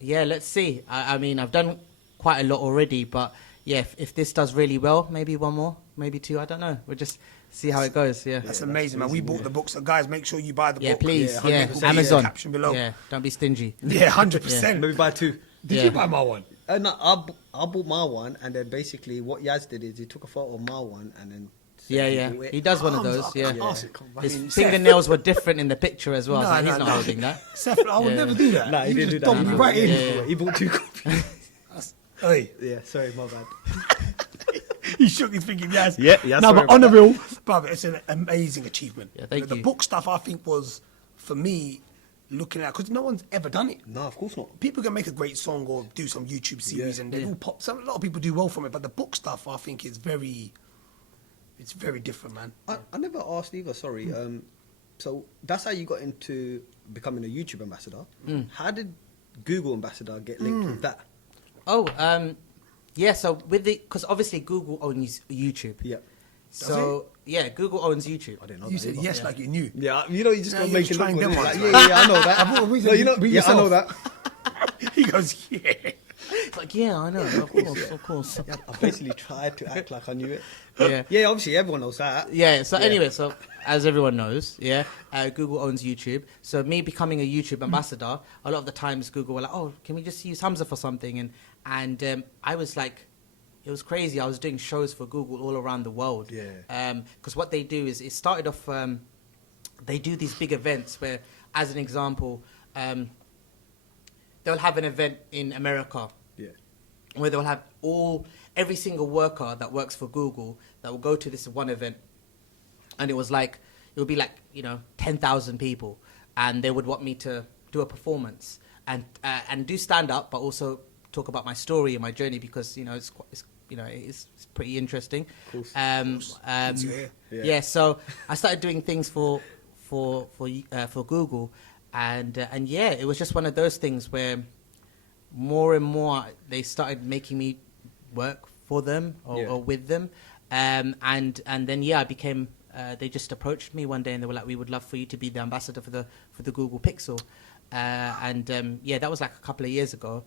let's see. I mean I've done quite a lot already, but yeah, if this does really well, maybe 1 more, maybe 2. I don't know. We'll just see how it goes. Yeah, that's amazing, man. We bought the book, so guys, make sure you buy the book. Yeah, please. Yeah, 100%. Amazon. Caption below. Yeah, don't be stingy. Yeah, 100%. Maybe buy 2. Did you buy my one? No, I bought my one, and then basically what Yazz did is he took a photo of my one, and then he does one of those. Yeah, I his mean, fingernails were different in the picture as well. No, so he's no, not no. holding that. Seth, I would never do that. Nah, he didn't do just that. dumped me right in. Yeah. He bought 2 copies. Hey. Yeah, sorry, my bad. He shook his thinking, yes. Yeah, no, sorry but on the about real, brother, it's an amazing achievement. Yeah, thank The you. book stuff, I think, was, for me, looking at, because no one's ever done it. No, of course not. People can make a great song or do some YouTube series and they all pop. A lot of people do well from it, but the book stuff, I think, is it's very different, man. I never asked either, sorry. So that's how you got into becoming a YouTube ambassador. How did Google ambassador get linked with that? Oh, yeah. So because obviously Google owns YouTube. Yeah. So yeah, Google owns YouTube. I didn't know You that said either. yes like you knew. Yeah, you know, you just No, gotta you're make it look trying good. them Like, ones. yeah, I know that. I thought, No, you know, be yeah, I know yourself. that. He goes, yeah. It's like, yeah, I know, of course. I basically tried to act like I knew it. Yeah. Yeah, obviously everyone knows that. Yeah. So anyway, so as everyone knows, Google owns YouTube. So me becoming a YouTube ambassador, a lot of the times Google were like, "Oh, can we just use Humza for something?" And I was like, it was crazy. I was doing shows for Google all around the world. Yeah. Because what they do is, it started off. They do these big events where, as an example, they'll have an event in America. Yeah. Where they'll have every single worker that works for Google that will go to this one event, and it would be like 10,000 people, and they would want me to do a performance and do stand up, but also talk about my story and my journey because it's pretty interesting. Good to hear. Yeah. So I started doing things for Google, and it was just one of those things where more and more they started making me work for them or with them, and then I became. They just approached me one day and they were like, "We would love for you to be the ambassador for the Google Pixel," Yeah, that was like a couple of years ago.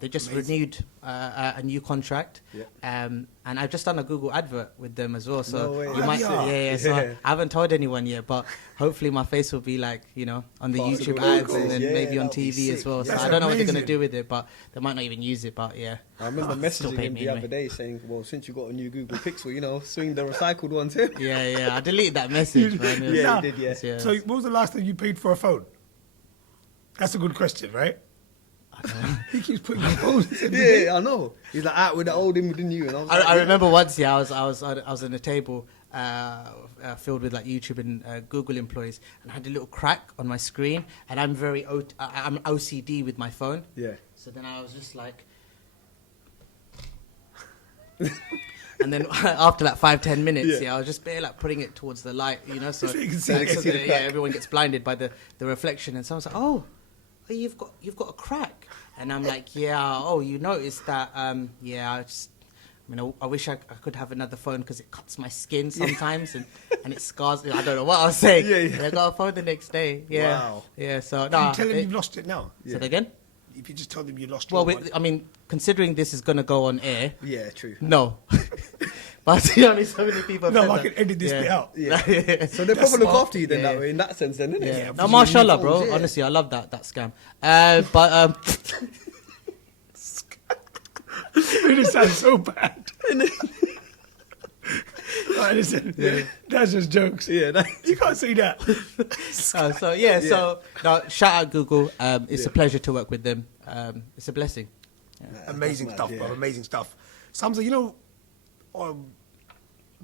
They just renewed a new contract, and I've just done a Google advert with them as well. So No way. you might, So I haven't told anyone yet, but hopefully my face will be like, you know, on the Possible YouTube ads locals. and then Yeah, maybe on that'll be TV as sick. well. So That's I don't know what they're gonna amazing. do with it, but they might not even use it. But yeah, I remember Still messaging pay him me the anyway. other day saying, well, since you got a new Google Pixel, you know, swing the recycled ones here. yeah. I deleted that message, man. It was- Yeah, Nah. you did, yeah. So, what was the last time you paid for a phone? That's a good question, right? He keeps putting your phones in. Yeah, I know. He's like, with the old him, didn't you? And I was like, I remember once, I was in a table filled with like YouTube and Google employees, and I had a little crack on my screen, and I'm I'm OCD with my phone. Yeah. So then I was just like, and then after like 5-10 minutes, I was just bare like putting it towards the light, you know, so, So you can see it. so that, everyone gets blinded by the reflection, and so I was like, oh, you've got a crack, and I'm like, oh, you noticed that, I wish I could have another phone because it cuts my skin sometimes and it scars me. I don't know what I was saying. And I got a phone the next day. Yeah. Wow. Yeah. So Can you tell them you've lost it now? Say that again. If you just tell them you lost Well, your one. I mean, considering this is gonna go on air, Yeah, true. no. But to be honest, so many people. have No, said I that. can edit this bit out. Yeah. So they That's probably look smart. after you then Yeah. that way, in that sense then, isn't Yeah. it? No, because mashallah, you bro. phones, yeah. Honestly, I love that scam. But It sounds so bad. Right, listen, that's just jokes. Yeah, You can't say that. So no, shout out Google. It's a pleasure to work with them. It's a blessing. Amazing mad, stuff, yeah. bro. Amazing stuff. Samza, you know,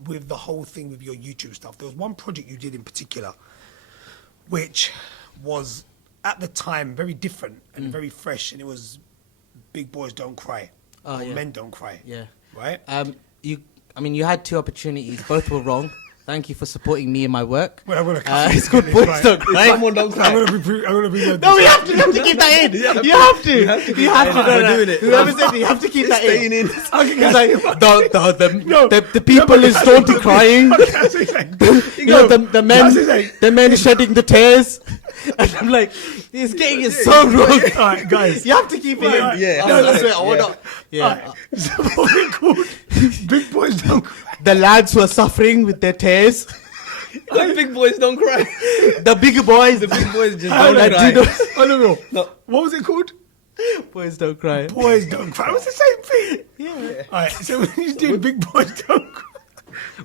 with the whole thing with your YouTube stuff, there was one project you did in particular, which was at the time very different and very fresh, and it was Big Boys Don't Cry. Oh, or yeah. Men Don't Cry. Yeah. Right? You had two opportunities. Both were wrong. Thank you for supporting me in my work. Well, I'm gonna cut It's called Boys Don't Cry. Someone don't cry. I'm gonna be No, we have to keep that in. You have to. You have to. We're No, doing it. Whoever said it, you have to keep that staying in. It's like the people is don't crying. You know, the men shedding the tears. And I'm like, he's getting it so wrong. All right, guys. You have to keep it in. Right. Yeah. Oh, that's Yeah. it. I want to. Yeah. All right. So what we called Big Boys Don't Cry. The lads were suffering with their tears. The big boys don't cry. The bigger boys. The big boys just Hold don't on, cry. no. What was it called? Boys don't cry. Boys Don't Cry. It was the same thing. Yeah. All right, so when you did Big Boys Don't Cry.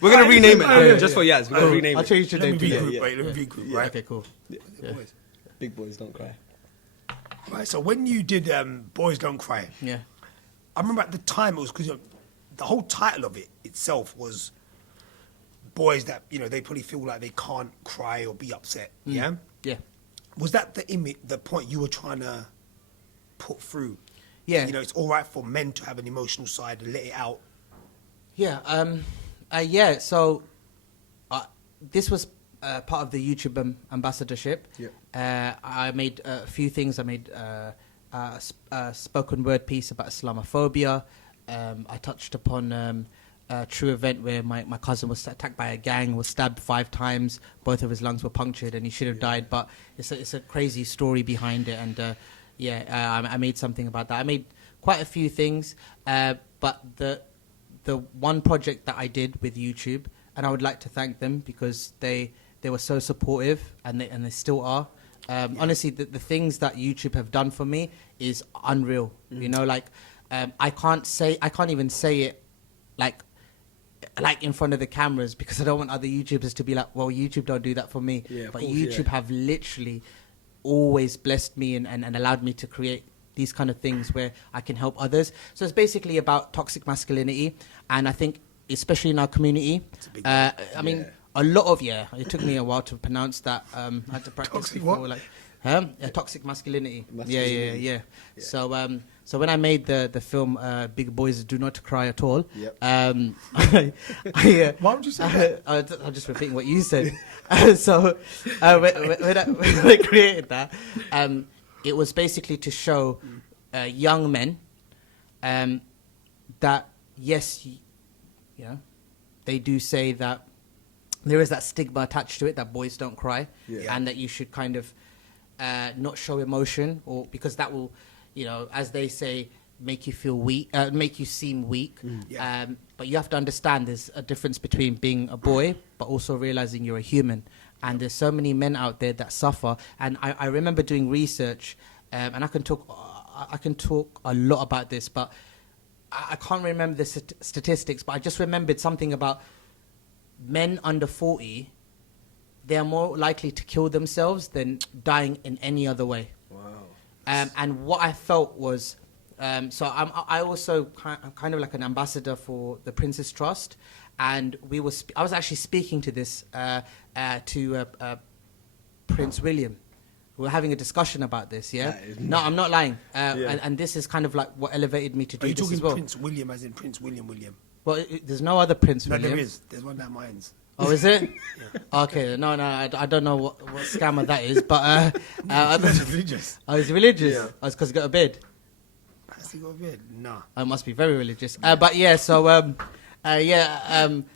We're going to rename it now, Yeah. just for Yazz. We're going to rename I'll it. change the Let me name be to group, yeah, right? Let me be group, right? Okay, cool. Yeah. Big boys don't cry. Right, so when you did Boys Don't Cry, Yeah. I remember at the time it was because the whole title of it itself was boys that, you know, they probably feel like they can't cry or be upset, yeah? Yeah. Was that the point you were trying to put through? Yeah. You know, it's all right for men to have an emotional side and let it out. Yeah. So this was part of the YouTube ambassadorship. Yeah. I made a few things. I made a spoken word piece about Islamophobia. I touched upon a true event where my cousin was attacked by a gang, was stabbed 5 times, both of his lungs were punctured, and he should have died. But it's a crazy story behind it, and I made something about that. I made quite a few things, but the one project that I did with YouTube, and I would like to thank them because they were so supportive, and they still are. Honestly, the things that YouTube have done for me is unreal. You know, like I can't even say it like in front of the cameras because I don't want other YouTubers to be like, well, YouTube don't do that for me. Yeah, of but course, YouTube have literally always blessed me and allowed me to create these kind of things where I can help others. So it's basically about toxic masculinity, and I think especially in our community, I mean, a lot of it took me a while to pronounce that. I had to practice Toxic before, what? like toxic masculinity. Masculinity. Yeah. So when I made the film Big Boys Do Not Cry at All, Yep. Why would you say that? I'm just repeating what you said. So when I created that, it was basically to show young men that yes, you know, they do say that there is that stigma attached to it that boys don't cry, Yeah. and that you should kind of not show emotion, or because that will, you know, as they say, make you feel weak, make you seem weak. But you have to understand there's a difference between being a boy but also realizing you're a human. And there's so many men out there that suffer. And I remember doing research, and I can talk a lot about this, but I can't remember the statistics, but I just remembered something about men under 40. They're more likely to kill themselves than dying in any other way. Wow. And what I felt was, so I also kind of like an ambassador for the Prince's Trust, and I was actually speaking to this to Prince William. We were having a discussion about this. Yeah, no, I'm not lying. And this is kind of like what elevated me to do Are you this talking as well. Prince William as in Prince William? Well, there's no other Prince No, William. there is. There's one that mine's. Oh, is it? Okay, no, I don't know what scammer that is, but He's religious. oh, he's religious. Yeah. Oh, it's because he got a beard. Has he got a beard? Nah. I must be very religious. But yeah, so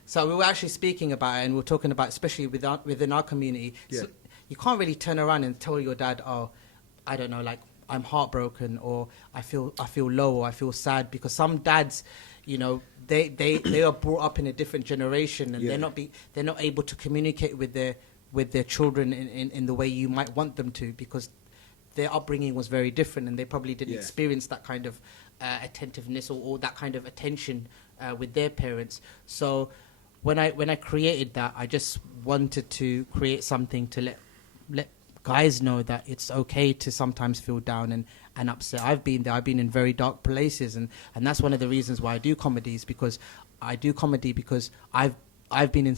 so we were actually speaking about it, and we were talking about, especially within our community. Yeah. So you can't really turn around and tell your dad, oh, I don't know, like I'm heartbroken, or I feel low, or I feel sad, because some dads, you know, they are brought up in a different generation, and they're not able to communicate with their children in the way you might want them to, because their upbringing was very different, and they probably didn't experience that kind of attentiveness or that kind of attention with their parents. So when I created that, I just wanted to create something to let guys know that it's okay to sometimes feel down and upset. I've been there. I've been in very dark places, and that's one of the reasons why I do comedies, because I do comedy because I've been in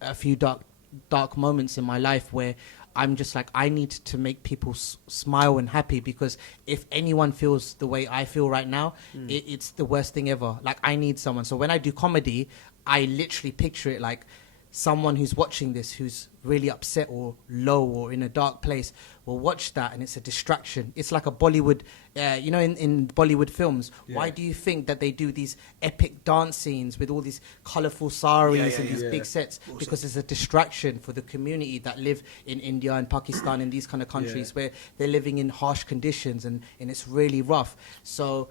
a few dark moments in my life where I'm just like, I need to make people smile and happy, because if anyone feels the way I feel right now, it's the worst thing ever. Like, I need someone. So when I do comedy, I literally picture it like someone who's watching this, who's really upset or low or in a dark place, will watch that, and it's a distraction. It's like a Bollywood, you know, in Bollywood films, why do you think that they do these epic dance scenes with all these colourful saris and these big sets? Awesome. Because it's a distraction for the community that live in India and Pakistan and these kind of countries where they're living in harsh conditions, and it's really rough. So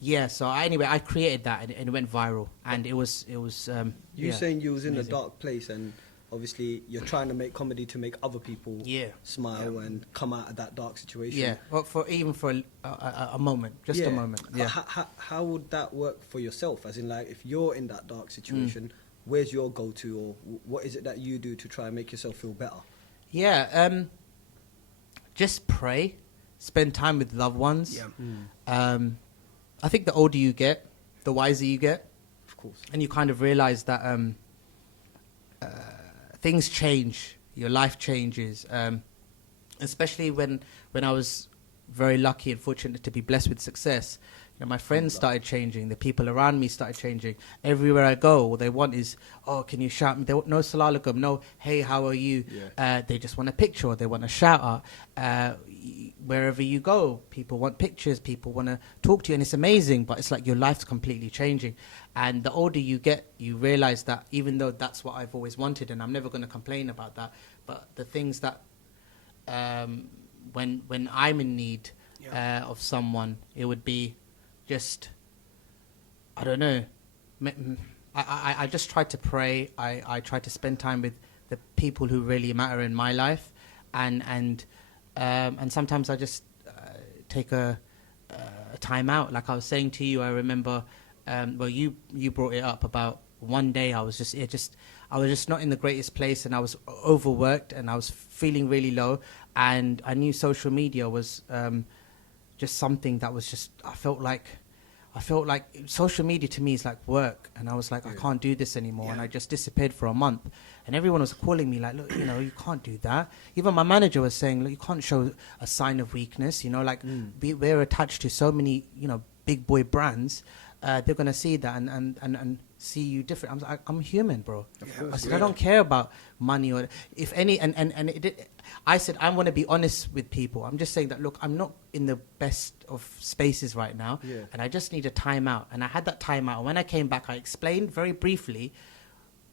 anyway, I created that, and it went viral, and it was you saying you was in a dark place, and obviously you're trying to make comedy to make other people smile and come out of that dark situation. Yeah, well, for a moment, just a moment. Yeah. How would that work for yourself? As in, like, if you're in that dark situation, where's your go-to, or what is it that you do to try and make yourself feel better? Yeah, just pray, spend time with loved ones. Yeah. I think the older you get, the wiser you get. Of course. And you kind of realize that things change, your life changes, especially when I was very lucky and fortunate to be blessed with success. You know, my friends started changing, the people around me started changing. Everywhere I go, all they want is, oh, can you shout me? They want no salam alaikum, no, hey, how are you? Yeah. They just want a picture, or they want a shout out. Wherever you go, people want pictures, people want to talk to you, and it's amazing, but it's like your life's completely changing. And the older you get, you realize that even though that's what I've always wanted, and I'm never going to complain about that, but the things that when I'm in need of someone, it would be just, I don't know, I just try to pray. I try to spend time with the people who really matter in my life, and sometimes I just take a time out. Like I was saying to you, I remember, well, you brought it up about one day I was just not in the greatest place, and I was overworked, and I was feeling really low, and I knew social media was just something that was just, I felt like social media to me is like work, and I was like, I can't do this anymore, and I just disappeared for a month, and everyone was calling me like, look, you know, you can't do that. Even my manager was saying, look, you can't show a sign of weakness, you know, like we're attached to so many, you know, big boy brands. They're gonna see that and see you different. I'm human, bro. I said, I don't care about money, or if any, I said, I want to be honest with people. I'm just saying that, look, I'm not in the best of spaces right now, and I just need a timeout. And I had that timeout. And when I came back, I explained very briefly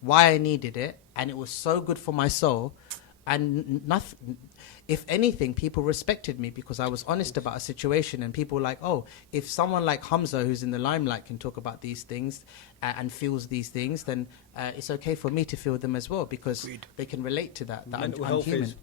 why I needed it, and it was so good for my soul. And nothing, if anything, people respected me because I was honest about a situation, and people were like, oh, if someone like Humza, who's in the limelight, can talk about these things and feels these things, then it's okay for me to feel them as well, because they can relate to that Mental I'm health human. is,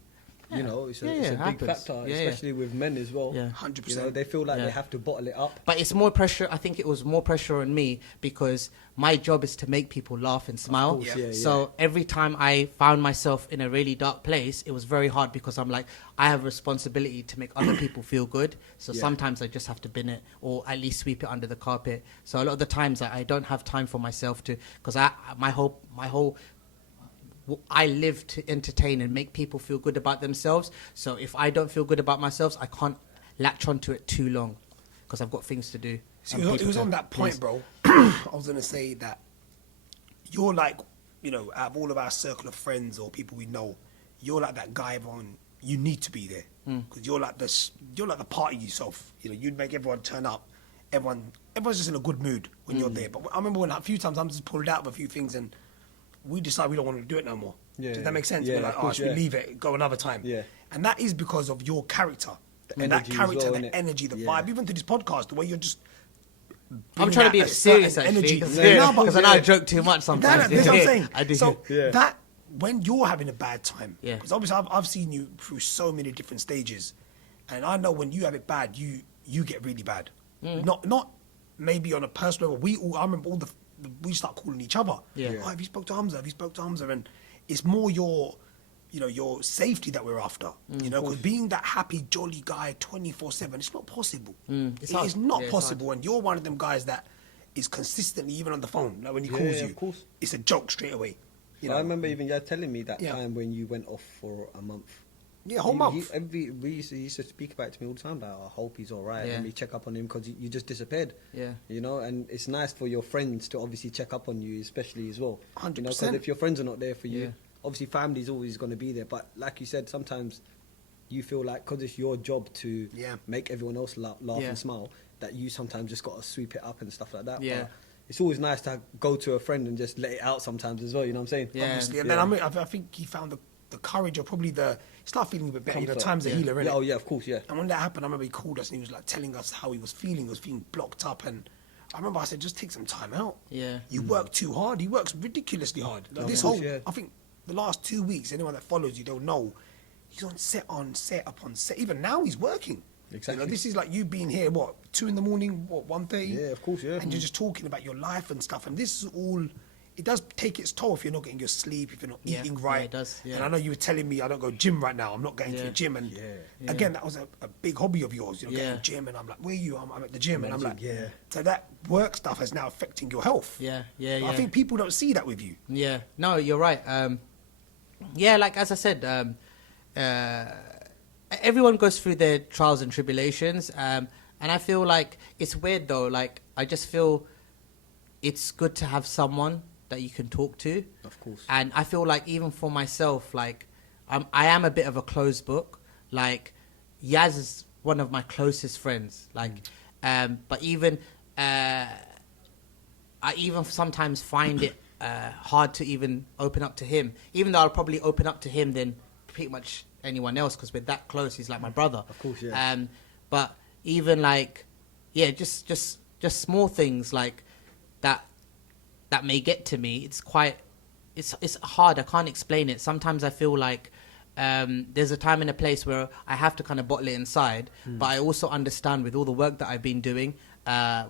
you know, it's a big happens. factor, especially with men as well. 100%. You know, they feel like they have to bottle it up. But it's more pressure. I think it was more pressure on me because my job is to make people laugh and smile. Course, So every time I found myself in a really dark place, it was very hard because I'm like, I have a responsibility to make other people feel good. So sometimes I just have to bin it or at least sweep it under the carpet. So a lot of the times I don't have time for myself to, because I live to entertain and make people feel good about themselves. So if I don't feel good about myself, I can't latch onto it too long because I've got things to do. So it was on that point, bro. I was going to say that you're like, you know, out of all of our circle of friends or people we know, you're like that guy, everyone, you need to be there. Because you're like the party yourself. You know, you'd make everyone turn up. Everyone's just in a good mood when you're there. But I remember when a few times I'm just pulled out of a few things and we decide we don't want to do it no more. Does that make sense? We're like, should we leave it, go another time? And that is because of your character. And that character, the energy, the vibe, even to this podcast, the way you're just... I'm trying to be serious, actually. Because I know I joke too much sometimes. That's what I'm saying. I do. So that, when you're having a bad time, because obviously I've seen you through so many different stages, and I know when you have it bad, you get really bad. Not maybe on a personal level. I remember we start calling each other. Oh, have you spoke to Humza? Have you spoke to Humza? And it's more your safety that we're after. You know, because being that happy, jolly guy 24/7, it's not possible. It is not possible. And you're one of them guys that is consistently, even on the phone, like when he calls you, it's a joke straight away. You know? I remember even you telling me that time when you went off for a month. Yeah, a whole month. We used to speak about it to me all the time. Like, I hope he's all right. And we check up on him because you just disappeared. You know, and it's nice for your friends to obviously check up on you, especially as well. 100%. You know, because if your friends are not there for you, obviously family's always going to be there. But like you said, sometimes you feel like because it's your job to make everyone else laugh and smile, that you sometimes just got to sweep it up and stuff like that. But it's always nice to go to a friend and just let it out sometimes as well. You know what I'm saying? Obviously. And then I think he found the courage or probably start feeling a bit better. You know, time's a healer, innit? Oh, yeah, of course, And when that happened, I remember he called us and he was like telling us how he was feeling. He was feeling blocked up, and I remember I said, just take some time out. You work too hard. He works ridiculously hard. Like I think the last 2 weeks, anyone that follows you, they'll know he's on set upon set. Even now, he's working. Exactly. You know, this is like you being here, 2 in the morning, 1:30? Yeah, of course, And you're just talking about your life and stuff. And this is all... It does take its toll if you're not getting your sleep, if you're not eating right. It does. And I know you were telling me I don't go gym right now. I'm not going to the gym. And again, that was a big hobby of yours. You know, getting to the gym. And I'm like, where are you? I'm at the gym. And I'm like, so that work stuff is now affecting your health. I think people don't see that with you. No, you're right. Like as I said, everyone goes through their trials and tribulations. And I feel like it's weird though. Like I just feel it's good to have someone that you can talk to. Of course. And I feel like even for myself, like I am a bit of a closed book. Like Yazz is one of my closest friends. Like, but even I even sometimes find it hard to even open up to him. Even though I'll probably open up to him than pretty much anyone else because we're that close. He's like my brother. Of course, but even like, just small things like that may get to me. It's hard. I can't explain it. Sometimes I feel like there's a time and a place where I have to kind of bottle it inside, but I also understand with all the work that I've been doing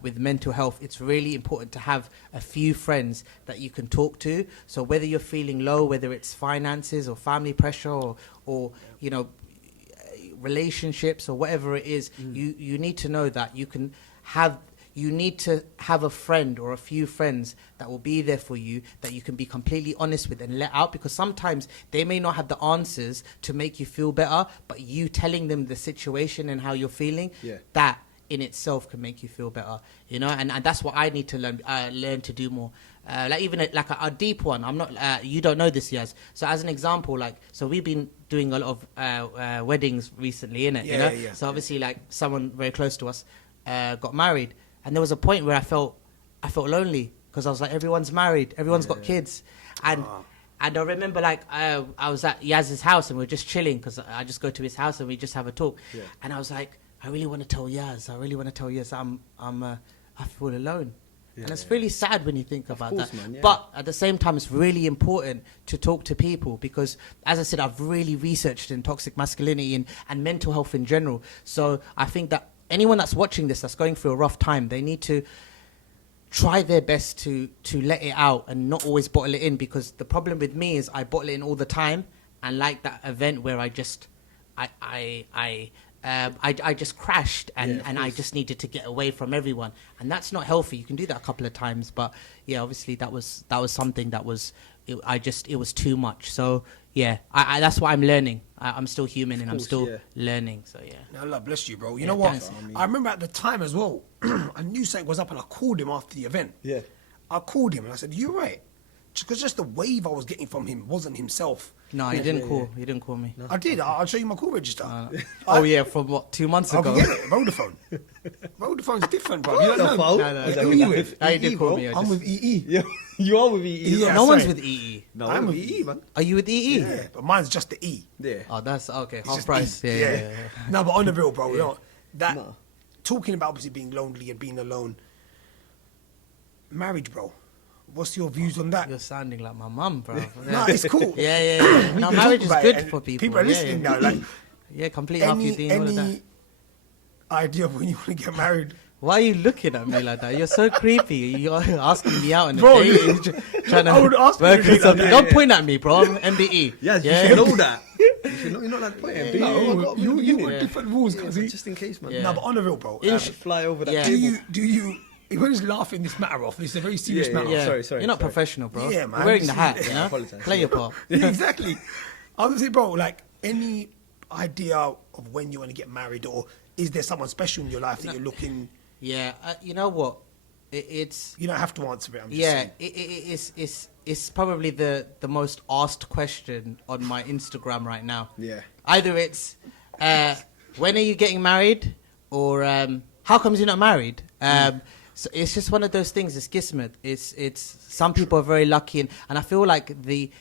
with mental health, it's really important to have a few friends that you can talk to. So whether you're feeling low, whether it's finances or family pressure or you know, relationships or whatever it is, you need to know that you need to have a friend or a few friends that will be there for you, that you can be completely honest with and let out, because sometimes they may not have the answers to make you feel better, but you telling them the situation and how you're feeling, that in itself can make you feel better, you know. And that's what I need to learn to do more. Like even like a deep one. I'm not. You don't know this, Yazz. So as an example, like, so we've been doing a lot of weddings recently, innit? You know. So obviously, like someone very close to us got married. And there was a point where I felt lonely because I was like, everyone's married, everyone's got kids, and And I remember, like, I was at Yazz's house and we were just chilling because I just go to his house and we just have a talk. Yeah. And I was like, I really want to tell Yazz. I feel alone. Yeah, and it's yeah. really sad when you think about course, that. man, yeah. But at the same time, it's really important to talk to people because, as I said, I've really researched in toxic masculinity and mental health in general. So I think that anyone that's watching this, that's going through a rough time, they need to try their best to let it out and not always bottle it in, because the problem with me is I bottle it in all the time, and like that event where I just I just crashed and I just needed to get away from everyone, and that's not healthy. You can do that a couple of times, but yeah, obviously that was something that was it was too much. So yeah, I that's what I'm learning. I'm still human and I'm still learning. So yeah. No, Allah bless you, bro. You know what? Thanks. I remember at the time as well, I knew something was up and I called him after the event. Yeah. I called him and I said, "You right?" Because just the wave I was getting from him wasn't himself. No, he didn't call. He didn't call me. No. I did. I'll show you my call register. Oh yeah, from what, 2 months ago? Forget it. Vodafone. Vodafone's different, bro. You don't know. No. Who are you with? No, he did call me. I'm with EE. Yeah, you are with EE. Yeah, No one's sorry. with EE. No, I'm with EE, man. Are you with EE? Yeah, but mine's just the E. Yeah. Oh, that's okay. It's Half just price. E. Yeah. No, but on the real, bro, you know, that No. talking about obviously being lonely and being alone. Marriage, bro. What's your views on that? You're sounding like my mum, bro. No, it's cool. Yeah. We No, can marriage talk is about good it, and for people. People are listening now. Like, Yeah, complete after you doing all of that. any idea of when you want to get married? Why are you looking at me like that? You're so creepy. You're asking me out on a Bro, date. you- Trying to I would ask you work to do on something. that, Don't yeah. point at me, bro. I'm MBE. Yes, you should know that. You should know, you're not like pointing. No, you got Yeah. different rules, Yeah, cuz but just in case, man. Yeah. No, but on the real, bro. In- Fly over that Yeah. table. Do you? When he's laughing this matter off, this is a very serious Yeah, matter. yeah. Sorry, You're not sorry. professional, bro. Yeah, man. You're wearing the This hat, is- you know? Apologise. Play your part. Yeah, exactly. I was gonna say, bro, like any idea of when you want to get married, or is there someone special in your life that you're looking? Yeah, you know what? It's You don't have to answer it. I'm just yeah, saying. it's probably the most asked question on my Instagram right now. Yeah. Either it's when are you getting married, or how comes you're not married? So it's just one of those things. It's kismet. It's some people are very lucky, and I feel like the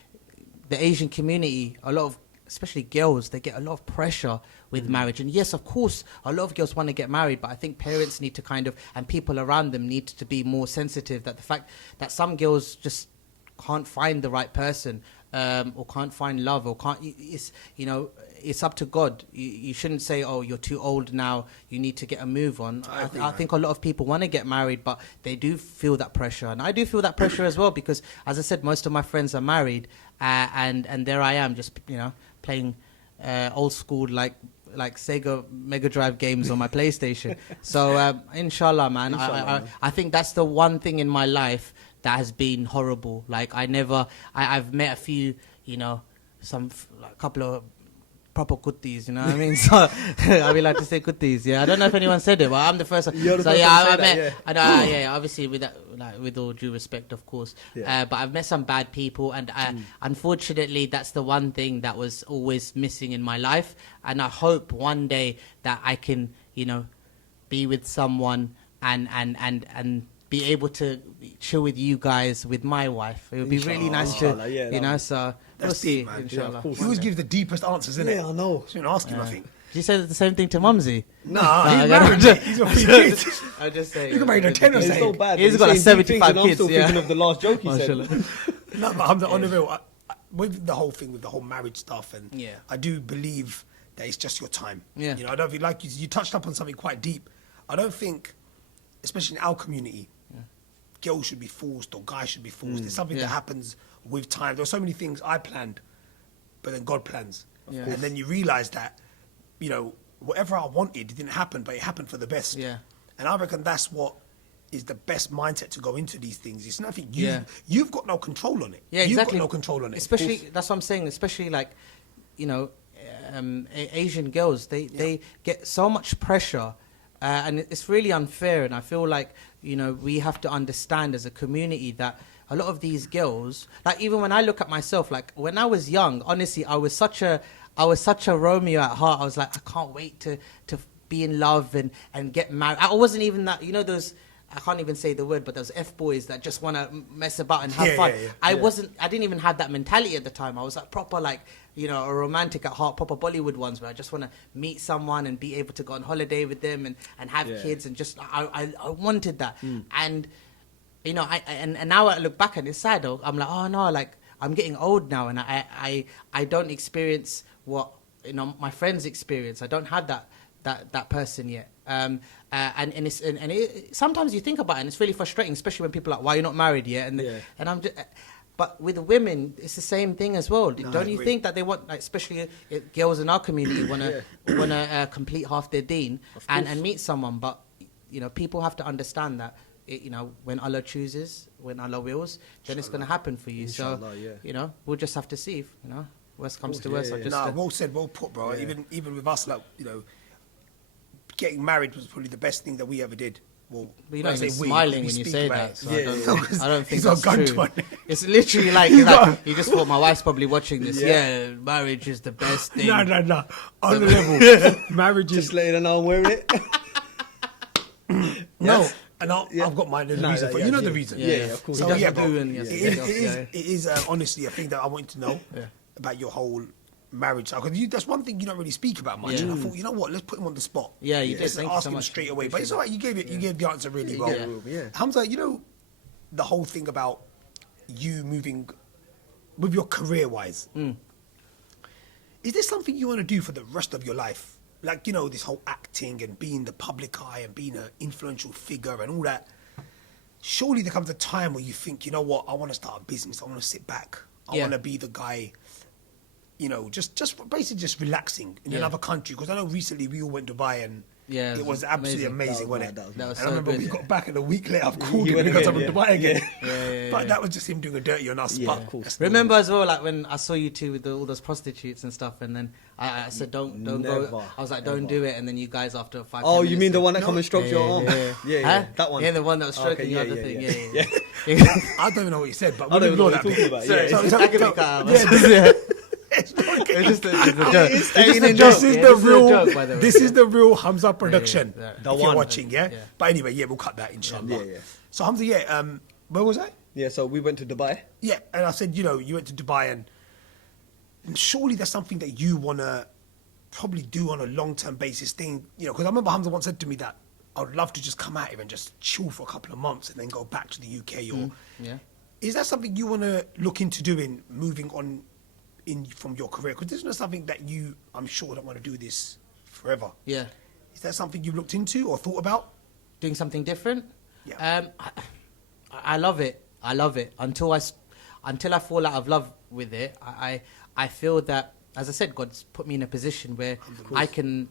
Asian community, a lot of, especially girls, they get a lot of pressure with marriage. And yes, of course, a lot of girls want to get married, but I think parents need to kind of, and people around them need to be more sensitive that the fact that some girls just can't find the right person, or can't find love, or can't, it's, you know, it's up to God. You shouldn't say, oh, you're too old now, you need to get a move on. I think a lot of people want to get married, but they do feel that pressure. And I do feel that pressure as well, because as I said, most of my friends are married, and there I am just, you know, playing old school like Sega Mega Drive games on my PlayStation. So inshallah, man. I think that's the one thing in my life that has been horrible. Like I've met a few, you know, a couple of proper kuttis, you know what I mean? So I would like to say kuttis. Yeah, I don't know if anyone said it, but I'm the first one. You're the So first yeah, one to I say met. that, Yeah, obviously with that, like, with all due respect, of course. Yeah. But I've met some bad people, and unfortunately, that's the one thing that was always missing in my life. And I hope one day that I can, you know, be with someone and be able to chill with you guys, with my wife. It would be really nice to, Inshallah, yeah, you know. So we'll That's see, deep, man. inshallah. Yeah, of course. He always gives the deepest answers, isn't it? Yeah, I know. So you ask him, I think. Did you say the same thing to Mumsy? Nah, I he's got- married. mate. He's got 3 kids. I just say. You can marry the 10 or It's something. so bad. He's He's got like saying deep 75 things, and I'm kids, still yeah. thinking of the last joke he said. Mashallah. No, but I'm on the real. With the whole thing, with the whole marriage stuff, and Yeah. I do believe that it's just your time. Yeah. You know, I don't feel like you touched up on something quite deep. I don't think, especially in our community, girls should be forced or guys should be forced. It's something Yeah. that happens with time. There are so many things I planned, but then God plans. Yeah. And then you realize that, you know, whatever I wanted, it didn't happen, but it happened for the best. Yeah. And I reckon that's what is the best mindset to go into these things. It's nothing Yeah. you've got no control on it. Yeah, You've exactly. got no control on it. Especially, that's what I'm saying. Especially like, you know, Asian girls, they get so much pressure, and it's really unfair. And I feel like, you know, we have to understand as a community that a lot of these girls, like even when I look at myself, like when I was young, honestly, I was such a Romeo at heart. I was like, I can't wait to be in love and get married. I wasn't even that, you know, those. I can't even say the word, but those F-boys that just want to mess about and have Yeah, fun. yeah, yeah. I didn't even have that mentality at the time. I was like proper, like, you know, a romantic at heart, proper Bollywood ones where I just want to meet someone and be able to go on holiday with them and have kids and just, I wanted that. And, you know, and now I look back and it's sad though. I'm like, oh no, like I'm getting old now and I don't experience what, you know, my friends experience. I don't have that person yet. And sometimes you think about it and it's really frustrating, especially when people are like, why you're not married yet? And I'm just, but with women, it's the same thing as well. No, don't you think that they want, like, especially girls in our community, want to complete half their deen and meet someone? But you know, people have to understand that. You know, when Allah chooses, when Allah wills, then it's going to happen for you. Inshallah, so you know, we'll just have to see. If, you know, worst comes to worst. Well said, well put, bro. Even with us, like, you know, getting married was probably the best thing that we ever did. Well, you're not even smiling when you say that. So I don't think that's true. It's literally like, you just thought my wife's probably watching this. Yeah, marriage is the best thing. No. On the level, marriage is... Just letting her know I'm wearing it. No. And I've got mine. There's a reason for it. You know the reason. Yeah, of course. So, yeah, bro, it is honestly a thing that I wanted to know about your whole marriage. Because that's one thing you don't really speak about much. And I thought, you know what, let's put him on the spot. Yeah, you did. Let's ask him straight away. But it's all right. You gave the answer really well. Humza, you know the whole thing about you moving with your career-wise. Is there something you want to do for the rest of your life? Like, you know, this whole acting and being the public eye and being an influential figure and all that. Surely there comes a time where you think, you know what, I want to start a business. I want to sit back. I want to be the guy, you know, just basically just relaxing in another country. Because I know recently we all went to Dubai and it was absolutely amazing, wasn't it? That was and I remember we got back and a week later I've called him because I'm in Dubai again. But that was just him doing a dirty on us. Yeah, but of course. Remember as well, like when I saw you two with all those prostitutes and stuff, and then I said, don't go. I was like, don't do it. And then you guys after 5 Oh, 10 you minutes mean the one that come and strokes your arm? Yeah, that one. Yeah, the one that was stroking the other thing. Yeah. I don't even know what he said, but I don't know we'll what ignore you're that talking bit. about. Sorry, that could be cut out. It's It's just a joke. It's It's just a staying joke. This is Yeah, the this is a real. joke, by the way. This is the real Humza production. Yeah. If The you're one. watching, yeah? But anyway, we'll cut that, inshallah. Yeah. So Humza, where was I? Yeah, so we went to Dubai. Yeah, and I said, you know, you went to Dubai, and surely there's something that you wanna probably do on a long-term basis thing, you know? Because I remember Humza once said to me that I would love to just come out here and just chill for a couple of months and then go back to the UK. Or is that something you wanna look into doing, moving on from your career? Because this is not something that I'm sure, don't want to do this forever. Yeah. Is that something you've looked into or thought about? Doing something different? Yeah. I love it. I love it. Until I fall out of love with it, I feel that, as I said, God's put me in a position where I can,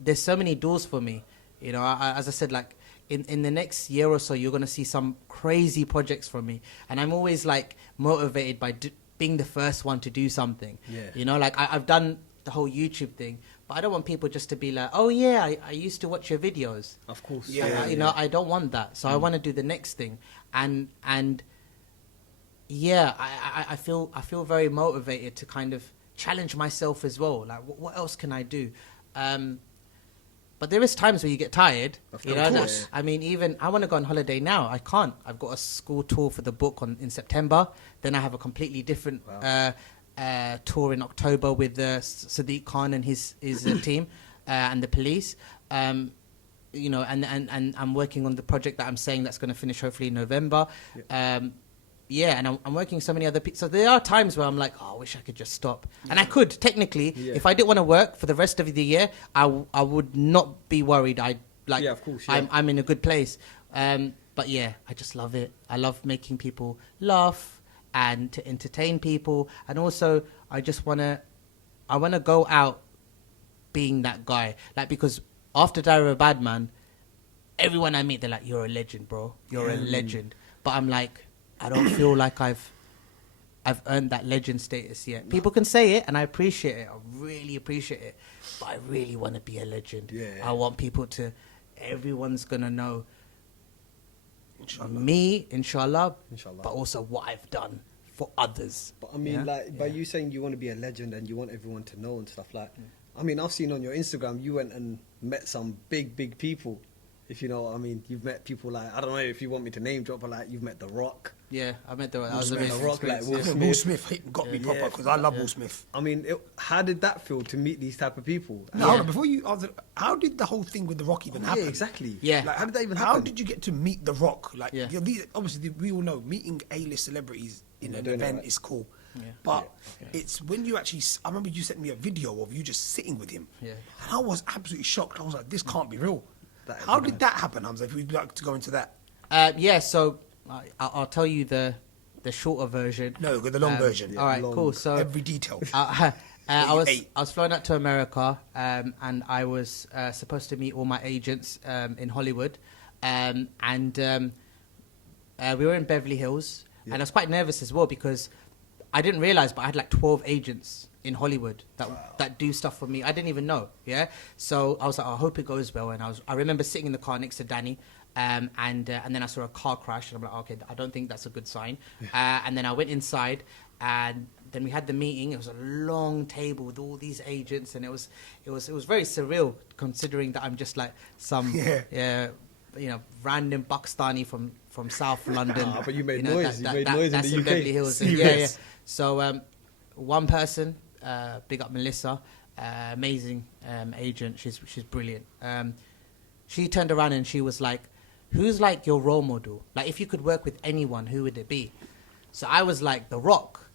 there's so many doors for me. You know, as I said, like, in the next year or so, you're going to see some crazy projects from me. And I'm always, like, motivated by being the first one to do something. You know, like, I've done the whole YouTube thing, but I don't want people just to be like, oh yeah, I used to watch your videos. Of course. You know, I don't want that. So I want to do the next thing. And yeah, I feel very motivated to kind of challenge myself as well. Like, what else can I do? But there is times where you get tired. Of course. I mean, even I want to go on holiday now. I can't. I've got a school tour for the book in September. Then I have a completely different tour in October with Sadiq Khan and his team and the police. You know, and I'm working on the project that I'm saying that's going to finish hopefully in November. And I'm working so many other people. So there are times where I'm like, oh, I wish I could just stop. And I could, technically, if I didn't want to work for the rest of the year, I would not be worried. Of course, I'm in a good place. But yeah, I just love it. I love making people laugh and to entertain people. And also, I want to go out being that guy. Like, because after Diary of a Badman, everyone I meet, they're like, you're a legend, bro. You're a legend. But I'm like, I don't feel like I've earned that legend status yet. People can say it, and I appreciate it. I really appreciate it. But I really want to be a legend. I want people to, everyone's going to know me, inshallah, but also what I've done for others. But I mean, by you saying you want to be a legend and you want everyone to know and stuff, like, I mean, I've seen on your Instagram, you went and met some big people. if you know what I mean. You've met people like, I don't know if you want me to name drop, but like you've met The Rock. Yeah, I met The Rock. Will Smith, like Will Smith got me proper because I love Will Smith. I mean, how did that feel to meet these type of people? No, hold on, before you answer, how did the whole thing with The Rock even happen? Yeah, exactly. Yeah. Like, how did that even happen? How did you get to meet The Rock? Like, Yeah. obviously, we all know meeting A-list celebrities in an doing it event right. is cool. Yeah. But it's when you actually, I remember you sent me a video of you just sitting with him. Yeah. And I was absolutely shocked. I was like, this can't be real. That is How mad. did that happen, Humza, if we'd like to go into that? Yeah, so I'll tell you the shorter version. No, the long version. All right, long. cool. So Every detail. I you was ate. flown out to America, and I was supposed to meet all my agents in Hollywood, and we were in Beverly Hills, and I was quite nervous as well because I didn't realize, but I had like 12 agents in Hollywood that do stuff for me. I didn't even know. Yeah, so I was like, I hope it goes well. And I remember sitting in the car next to Danny. And then I saw a car crash, and I'm like, okay, I don't think that's a good sign. And then I went inside, and then we had the meeting. It was a long table with all these agents, and it was very surreal considering that I'm just like some random Pakistani from South London. But you made noise. You made noise that's in the UK. Beverly Hills. Yeah. So one person, big up Melissa, amazing agent. She's brilliant. She turned around and she was like, who's like your role model? Like, if you could work with anyone, who would it be? So I was like, The Rock.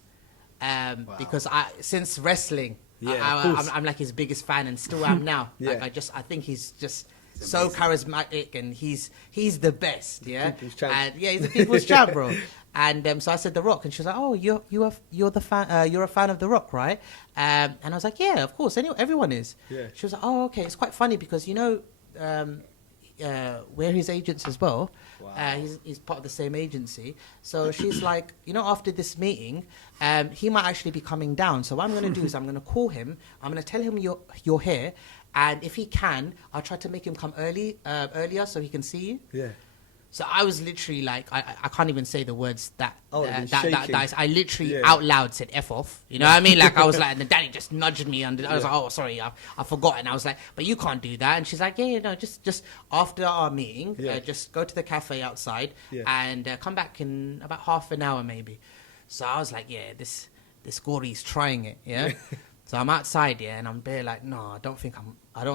Because since wrestling, I'm like his biggest fan and still am now. Yeah. Like I think he's just so charismatic and he's the best. Yeah. People's champ. And he's the people's champ, bro. And so I said The Rock, and she was like, "Oh, you're the fan. You're a fan of The Rock, right?" And I was like, "Yeah, of course. Everyone is." Yeah. She was like, "Oh, okay. It's quite funny because we're his agents as well. Wow. He's part of the same agency. So she's like, after this meeting, he might actually be coming down. So what I'm going to do is I'm going to call him. I'm going to tell him you're here, and if he can, I'll try to make him come earlier so he can see you." Yeah. So I was literally like, I can't even say the words that I literally Yeah. out loud said F off. You know what I mean? Like I was like, and then Danny just nudged me under. I was like, oh, sorry, I forgot. And I was like, but you can't do that. And she's like, yeah, just after our meeting, just go to the cafe outside and come back in about half an hour maybe. So I was like, yeah, this Gory's trying it, yeah. So I'm outside, and I'm there like, no, I don't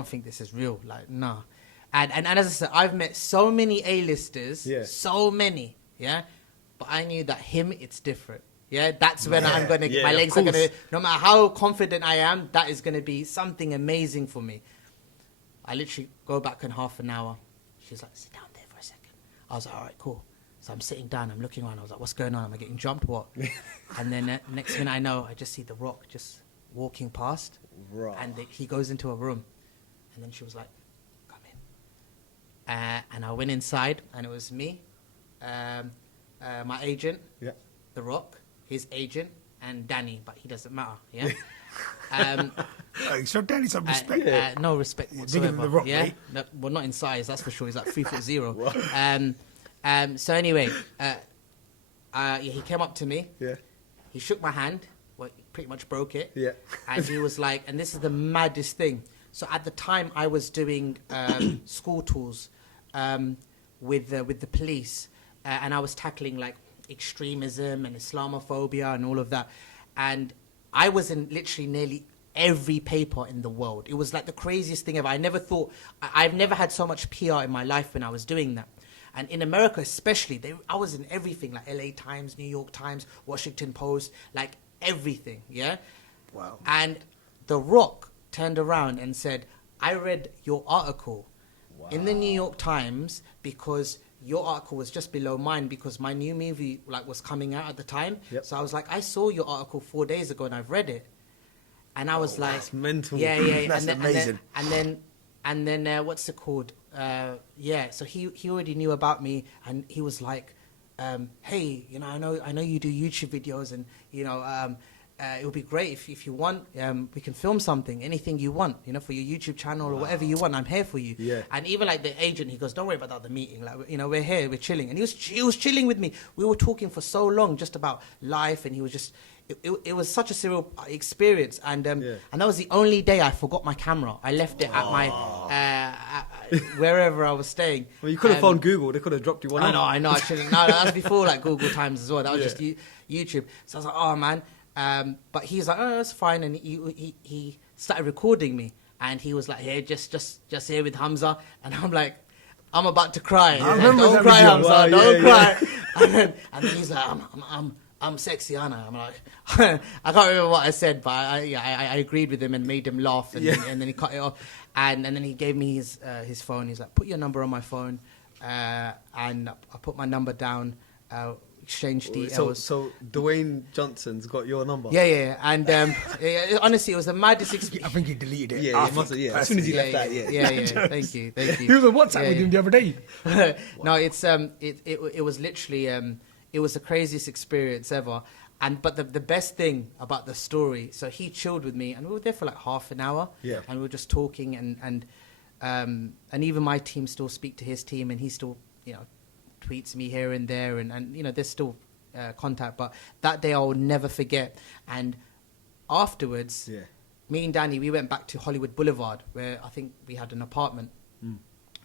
think this is real. Like, no. And as I said, I've met so many A-listers, so many, but I knew that him, it's different. Yeah, that's when I'm going to, my legs are going to, no matter how confident I am, that is going to be something amazing for me. I literally go back in half an hour. She's like, sit down there for a second. I was like, all right, cool. So I'm sitting down, I'm looking around. I was like, what's going on? Am I getting jumped? What? And then next thing I know, I just see The Rock just walking past. Right. And he goes into a room. And then she was like, and I went inside, and it was me, my agent, The Rock, his agent, and Danny, but he doesn't matter, yeah? Show Danny some respect. No respect Bigger whatsoever. than The Rock, yeah? mate. No, well, not in size, that's for sure. He's like 3'0". So anyway, he came up to me. Yeah. He shook my hand. Well, he pretty much broke it. Yeah. And he was like, and this is the maddest thing. So at the time, I was doing school tours with the police, and I was tackling like extremism and Islamophobia and all of that. And I was in literally nearly every paper in the world. It was like the craziest thing ever. I never thought, I've never had so much PR in my life when I was doing that. And in America especially, I was in everything, like LA Times, New York Times, Washington Post, like everything, yeah? Wow. And The Rock turned around and said, I read your article in the New York Times because your article was just below mine because my new movie was coming out at the time. Yep. So I was like, I saw your article 4 days ago and I've read it. And I was like, that's mental. Yeah. That's amazing. And then what's it called? So he already knew about me, and he was like, hey, I know you do YouTube videos, and it would be great if you want, we can film something, anything you want, for your YouTube channel or whatever you want. I'm here for you. Yeah. And even like the agent, he goes, don't worry about the other meeting. Like, we're here, we're chilling. And he was chilling with me. We were talking for so long just about life, and he was just, it was such a surreal experience. And that was the only day I forgot my camera. I left it at my, wherever I was staying. Well, you could have phoned Google. They could have dropped you one. I know. I shouldn't. No, that was before like Google times as well. That was just YouTube. So I was like, oh man. But he's like, oh, that's fine. And he started recording me, and he was like, hey, just here with Humza, and I'm like, I'm about to cry. I remember don't that cry, video. Humza. Wow, Don't yeah, cry. And then he's like, I'm sexy, Anna. I'm like, I can't remember what I said, but I agreed with him and made him laugh, and then he cut it off, and then he gave me his phone. He's like, put your number on my phone, and I put my number down, exchange details. So Dwayne Johnson's got your number. Yeah, and honestly, it was the maddest experience. I think he deleted it. Yeah, he must have, as soon as he left that, Yeah. Thank you. He was on WhatsApp with him the other day. No, it was literally it was the craziest experience ever. But the best thing about the story, so he chilled with me, and we were there for like half an hour. Yeah. And we were just talking, and even my team still speak to his team, and he still tweets me here and there, and there's still contact. But that day I will never forget. And afterwards, me and Danny, we went back to Hollywood Boulevard, where I think we had an apartment.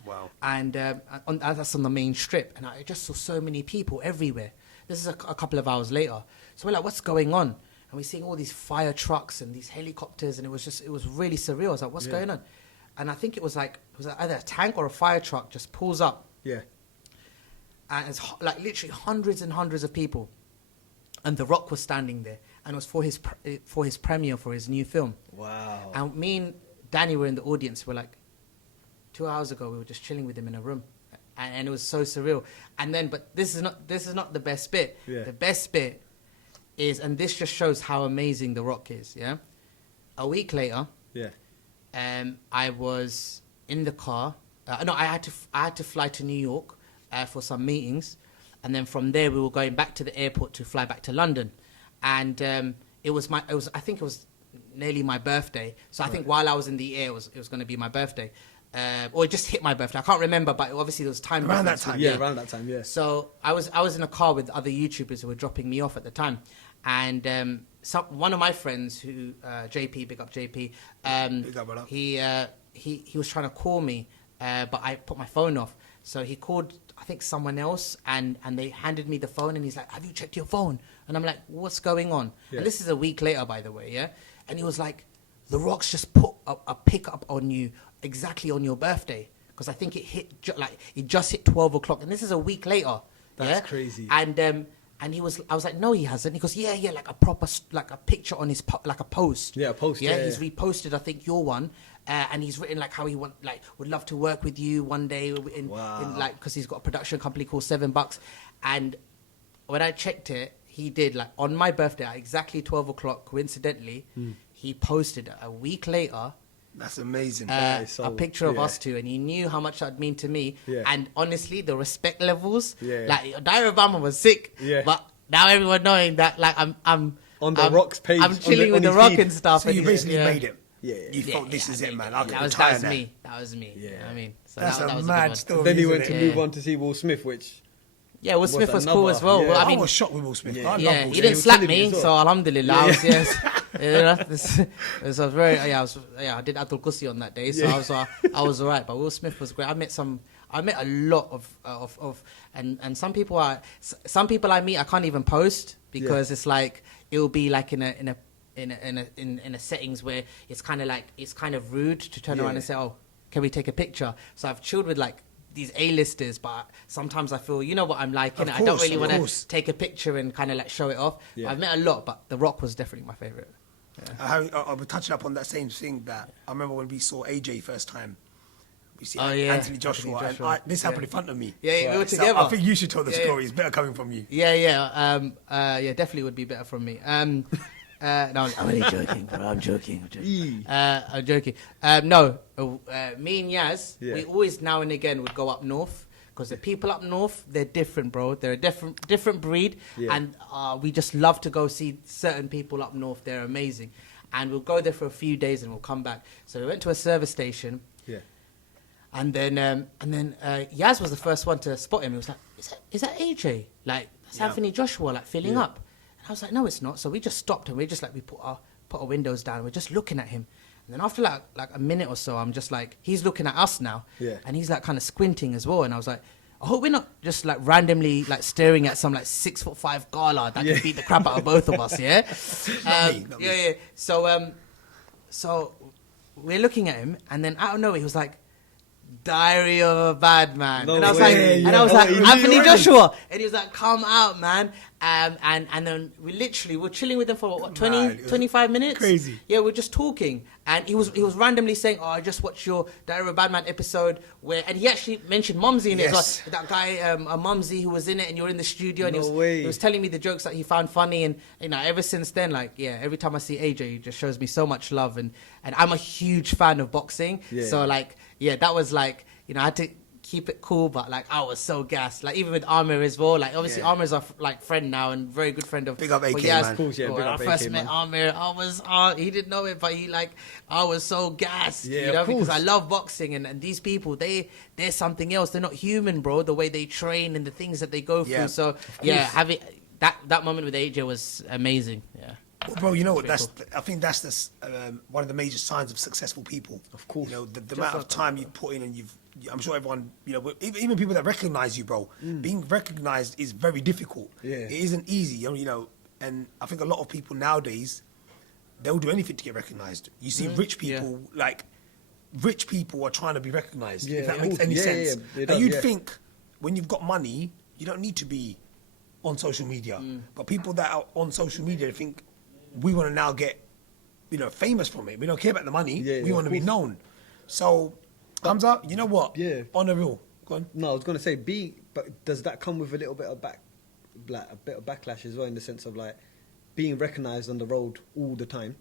Wow. And that's on the main strip, and I just saw so many people everywhere. This is a couple of hours later, so we're like, what's going on? And we're seeing all these fire trucks and these helicopters, and it was really surreal. I was like, what's going on? And I think it was either a tank or a fire truck just pulls up. Yeah. And it's like literally hundreds and hundreds of people, and The Rock was standing there, and it was for his premiere for his new film. Wow. And me and Danny were in the audience. We're like, 2 hours ago we were just chilling with him in a room, and it was so surreal. And then, but this is not the best bit. Yeah. The best bit is, and this just shows how amazing The Rock is. Yeah. A week later, I was in the car. I had to fly to New York for some meetings, and then from there we were going back to the airport to fly back to London, and I think it was nearly my birthday. So I think while I was in the air, it was going to be my birthday. Or it just hit my birthday. I can't remember, but obviously there was time around difference. that time. Yeah, around that time. Yeah. So I was in a car with other YouTubers who were dropping me off at the time, and one of my friends who JP, big up JP, Big up, brother. he was trying to call me, but I put my phone off. So he called, I think, someone else, and they handed me the phone, and he's like, "Have you checked your phone?" And I'm like, "What's going on?" Yeah. And this is a week later, by the way, yeah. And he was like, "The Rock's just put a pickup on you exactly on your birthday, because I think it hit it just hit 12 o'clock, and this is a week later." That's crazy. And I was like, "No, he hasn't." He goes, "Yeah, like a proper like a picture on his like a post." Yeah, a post. Yeah, he's reposted, I think, your one. And he's written like how he would love to work with you one day in because he's got a production company called $7. And when I checked it, he did like on my birthday at exactly 12 o'clock. Coincidentally, he posted a week later. That's amazing. A picture of us two, and he knew how much that'd mean to me. And honestly, the respect levels, like Diary of Badman was sick, but now everyone knowing that like I'm on the Rock's page, I'm chilling with the Rock and stuff. So you basically made it. Yeah. You thought this is it, man. That was me. That was me. Yeah. I mean, so that's that a was mad good story. Then he went isn't to it? move on to see Will Smith, which Will Smith was cool as well. Yeah. Well, I I mean, was shocked with Will Smith. Yeah. I love yeah, Will he Smith. didn't was slap killing me me, as well. so alhamdulillah. I was, I did Atul Kusi on that day, so I was alright. But Will Smith was great. I met a lot of and some people I meet I can't even post because it's like it will be like in a settings where it's kind of rude to turn around and say, "Oh, can we take a picture?" So I've chilled with like these A-listers, but sometimes I feel, you know what I'm like, innit? I don't really want to take a picture and kind of like show it off. Yeah. I've met a lot, but The Rock was definitely my favorite. I'll be touching up on that same thing that I remember when we saw AJ first time. We see Oh, yeah. Anthony Joshua. Anthony Joshua. And this happened in front of me. Yeah, we were So together. I think you should tell the Yeah, story. It's better coming from you. Yeah, definitely would be better from me. No, I'm only joking, bro. I'm joking. I'm joking. Me and Yazz, we always now and again would go up north because the people up north, they're different, bro. They're a different breed, and we just love to go see certain people up north. They're amazing, and we'll go there for a few days and we'll come back. So we went to a service station. And then Yazz was the first one to spot him. He was like, "Is that AJ? Like, that's Anthony Joshua, like filling up." And I was like, "No, it's not." So we just stopped and we put our windows down. We're just looking at him, And then after like a minute or so, I'm just like, he's looking at us now. Yeah. And he's like kind of squinting as well. And I was like, I hope we're not just like randomly like staring at some like 6'5" gala that can beat the crap out of both of us, yeah? Not me. Yeah. So we're looking at him, and then out of nowhere, he was like, Diary of a Badman. No and I was way. like, and I was like, he knew Anthony already. Joshua. And he was like, come out, man. And then we're chilling with him for what, 20, Man, it was 25 minutes? crazy. Yeah, we're just talking. And he was randomly saying, I just watched your Diary of a Badman episode and he actually mentioned Mumsy in it. Yes. Like, that guy, Mumsy, who was in it, and you're in the studio, and No way. he was telling me the jokes that he found funny. And, ever since then, like, yeah, every time I see AJ, he just shows me so much love. And I'm a huge fan of boxing. Yeah. So, like, yeah, that was like, I had to keep it cool, but like I was so gassed. Like even with Amir as well. Like obviously Amir's our like friend now and very good friend of. Big up AK, but man. Of course, yeah, when big I up first AK, met man. Amir, he didn't know it, but I was so gassed. Yeah, of because course. I love boxing and these people, they're something else. They're not human, bro. The way they train and the things that they go through. Yeah, So yeah, having that moment with AJ was amazing. Yeah. Well, bro, you know what? Pretty I think that's one of the major signs of successful people. Of course. You know, the amount of time you put in, and I'm sure everyone, even people that recognize you, bro, being recognized is very difficult. Yeah. It isn't easy, and I think a lot of people nowadays, they'll do anything to get recognized. You see rich people, rich people are trying to be recognized, Yeah, if that of makes course. any Yeah, sense. yeah, it And does, you'd yeah. think when you've got money, you don't need to be on social media. But people that are on social media think we want to now get, famous from it. We don't care about the money. Yeah, we yeah, want to of be course. known. So, Humza, you know what? Yeah. On the real. Go on. No, I was gonna say but does that come with a little bit of a bit of backlash as well, in the sense of like being recognised on the road all the time?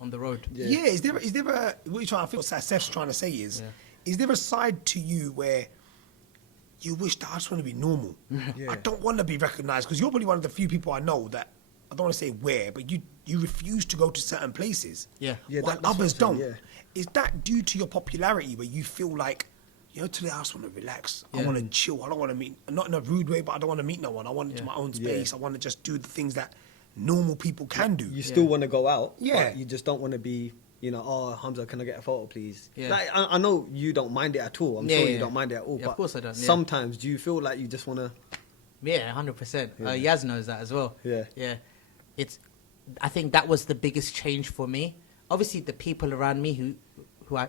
On the road. Yeah. Is there a what you're trying? I feel what Seth's trying to say is there a side to you where you wish that I just want to be normal? Yeah. I don't want to be recognised, because you're probably one of the few people I know that, I don't want to say where, but you refuse to go to certain places. Yeah. Yeah, while that's what others I'm saying, don't. yeah. Is that due to your popularity, where you feel like, today I just want to relax. I want to chill. I don't want to meet, not in a rude way, but I don't want to meet no one. I want to my own space. I want to just do the things that normal people can do. You still want to go out, Yeah. but you just don't want to be, oh, Humza, can I get a photo, please? Yeah. Like, I know you don't mind it at all. I'm Yeah, sure yeah. you don't mind it at all. Yeah, but of course I don't, yeah. Sometimes, do you feel like you just want to? Yeah, 100%. Yazz knows that as well. Yeah. Yeah. I think that was the biggest change for me. Obviously, the people around me who I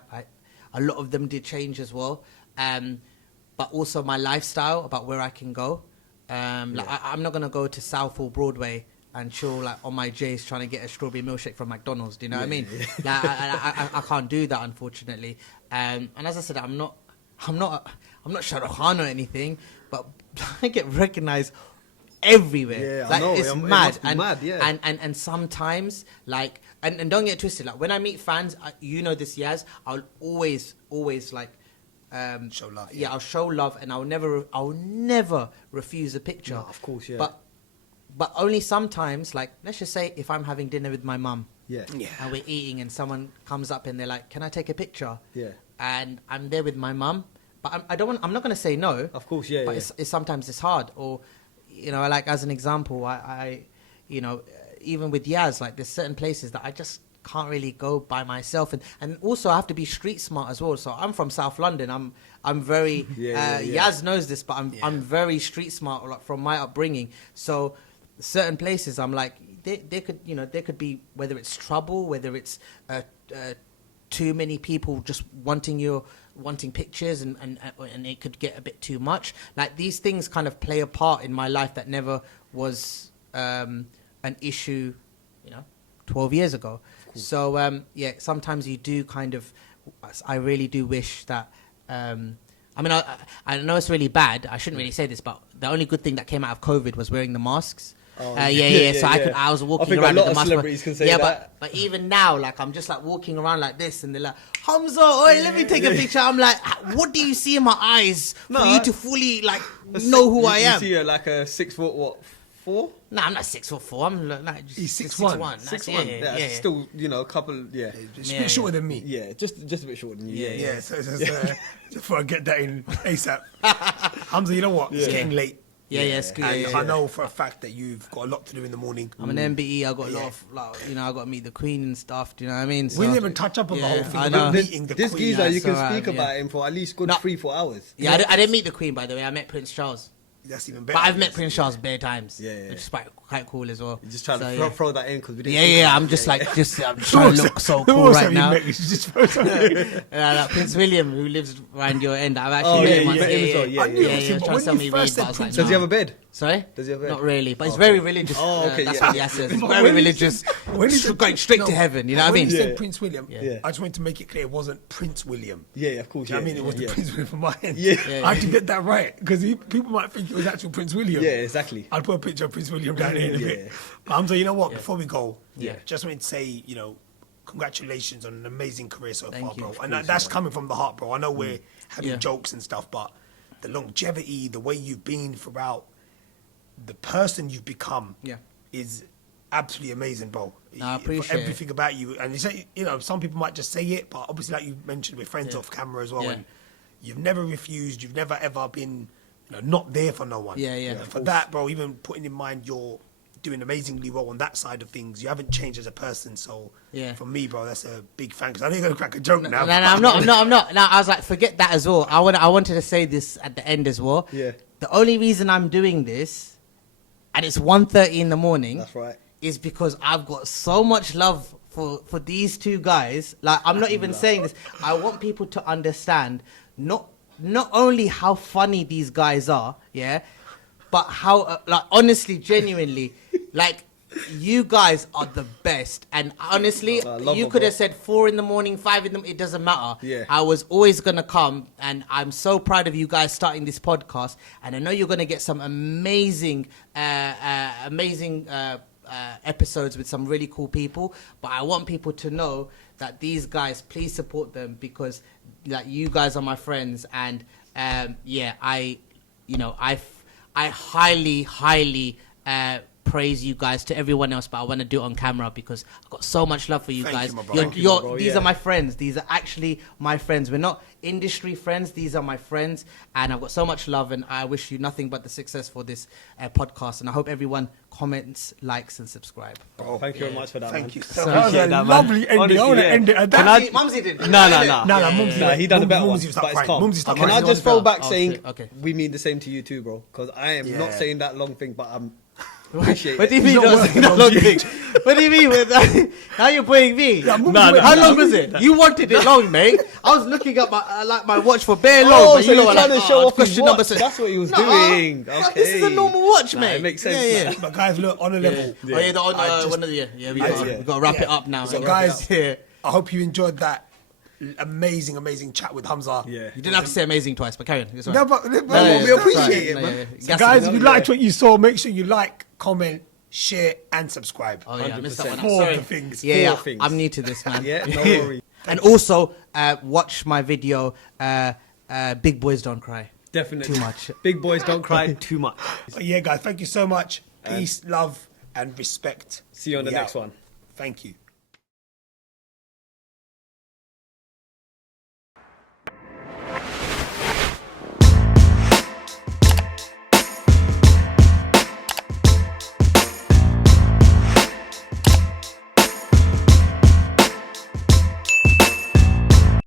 a lot of them did change as well. But also my lifestyle about where I can go. Like I'm not going to go to South or Broadway and chill like on my J's trying to get a strawberry milkshake from McDonald's. Do you know what I mean? Like, I can't do that, unfortunately. And as I said, I'm not Shah Rukh Khan or anything, but I get recognized everywhere. Yeah, I like, know. it's It mad. must be mad, yeah. And sometimes, like, and don't get it twisted. Like, when I meet fans, this, Yazz, I'll always like, Show love, Yeah, I'll show love, and I'll never refuse a picture. No, of course, yeah. But only sometimes, like, let's just say if I'm having dinner with my mum. Yeah. Yeah. And we're eating, and someone comes up and they're like, "Can I take a picture?" Yeah. And I'm there with my mum, but I'm not going to say no. Of course, yeah. But yeah. it's sometimes it's hard. Or, like as an example, I even with Yazz, like there's certain places that I just can't really go by myself, and also I have to be street smart as well. So I'm from South London. I'm very Yeah. Yazz knows this, but I'm very street smart, like from my upbringing. So certain places I'm like there could be, whether it's trouble, whether it's too many people just wanting pictures, and it could get a bit too much. Like these things kind of play a part in my life that never was an issue 12 years ago. So sometimes you do kind of, I really do wish that I know it's really bad, I shouldn't really say this, but the only good thing that came out of COVID was wearing the masks. So I was walking around with the mask. Celebrities can say that. But even now, like, I'm just like walking around like this, and they're like, "Humza, oi, let me take a picture." I'm like, what do you see in my eyes for you to fully like know who I am? You see like a 6 foot, what, 4? No, I'm not 6'4". I'm like just He's 6'1". 6'1". Yeah, still, a couple, yeah. It's a bit shorter than me. Yeah, just a bit shorter than you. Yeah. Yeah, so just before I get that in ASAP. Humza, you know what? It's getting late. Yeah, school. And Yeah. I know for a fact that you've got a lot to do in the morning. I'm an MBE. I got a lot of, I got to meet the Queen and stuff. Do you know what I mean? We didn't even touch up on the whole thing. I about know. meeting the This Queen. geezer, you That's can alright, speak about him for at least good 3-4 hours. Yeah, I didn't meet the Queen, by the way. I met Prince Charles. That's even better. But I've met Prince Charles bare times. Yeah. Which is quite cool as well. You just trying to So, throw that in because we didn't. Yeah. I'm just like, I'm trying to look so cool right now. Prince William, who lives around your end, I've actually met him once. I knew it was him, He was but trying to when sell you me first weed, said but I was like, Prince Does he nah. have a bed? Sorry? Does he have a bed? Not really, but it's very religious. Oh, okay, That's yeah. what Yazz says. It's But very when he- religious. when he said Going straight to heaven, you know what I When mean? he said Prince William, Yeah. I just wanted to make it clear it wasn't Prince William. Yeah, of course. Do you know what I mean? It was the yeah. Prince William from my end. Yeah. I had to get that right because people might think it was actual Prince William. Yeah, exactly. I'll put a picture of Prince William down here in a bit. Yeah. But Humza, you know what? Before we go, Yeah. just wanted to say, congratulations on an amazing career so Thank far, you. bro. Of And that's coming from the heart, bro. I know we're having Yeah. jokes and stuff, but the longevity, the way you've been throughout, the person you've become is absolutely amazing, bro. No, I appreciate it. everything about you. And you say, some people might just say it, but obviously, like you mentioned, we're friends off camera as well. Yeah. And you've never refused. You've never ever been, not there for no one. Yeah. And for that, bro, even putting in mind you're doing amazingly well on that side of things. You haven't changed as a person. So for me, bro, that's a big fan. Because I know you're gonna crack a joke now. No, I'm not. No, I was like, forget that as well. I wanted to say this at the end as well. Yeah. The only reason I'm doing this, and it's 1:30 in the morning. That's right. Is because I've got so much love for these two guys. Like, I'm not even saying this. I want people to understand not only how funny these guys are, but how, honestly, genuinely, you guys are the best. And honestly, you could have said 4 in the morning, 5 in the morning, it doesn't matter. Yeah. I was always going to come, and I'm so proud of you guys starting this podcast. And I know you're going to get some amazing episodes with some really cool people, but I want people to know that these guys, please support them, because you guys are my friends, and I highly praise you guys to everyone else, but I want to do it on camera because I've got so much love for you guys. These are my friends. These are actually my friends. We're not industry friends. These are my friends, and I've got so much love, and I wish you nothing but the success for this podcast, and I hope everyone comments, likes, and subscribe. Oh, thank you very much for that. Thank man. you so much. That was a lovely ending. Honestly, I want to end it at that. Mumsy did. No, he done a better one, Mumsy was but it's fine. calm. Mumsy was Can fine. I just throw back Oh, saying shit, okay. we mean the same to you too, bro? Because I am not Yeah. saying that long thing, but I'm appreciate What do you it. mean? not Not working not on long you. thing? What do you mean with that? How you putting me? How long was it? You wanted it long, mate. I was looking at my watch for bare long. Oh, but so you know you're what, trying to show off his question number watch. 6. That's what he was Nah, doing. bruv, This is a Okay. normal watch, Nah, mate. it makes sense, Yeah, man. yeah. But guys, look, on a level. Oh yeah, I just- one of the we I- got to wrap it up now. So Yeah. guys, Yeah. I hope you enjoyed that amazing chat with Humza. Yeah. You didn't have to say amazing twice, but carry on. It's all No, right. but No, we yeah, appreciate it, no, man. yeah, yeah. So Gas guys, it. if you liked what you saw, make sure you like, comment, share, and subscribe. Oh yeah, I missed that one. 100%. Four Sorry. of the things. Yeah, Four things. I'm new to this, man. Yeah, no worry. And also, watch my video, Big Boys Don't Cry. Definitely. Too much. Big boys don't cry too much. But yeah, guys, thank you so much. Peace, love, and respect. See you on the We next out. one. Thank you.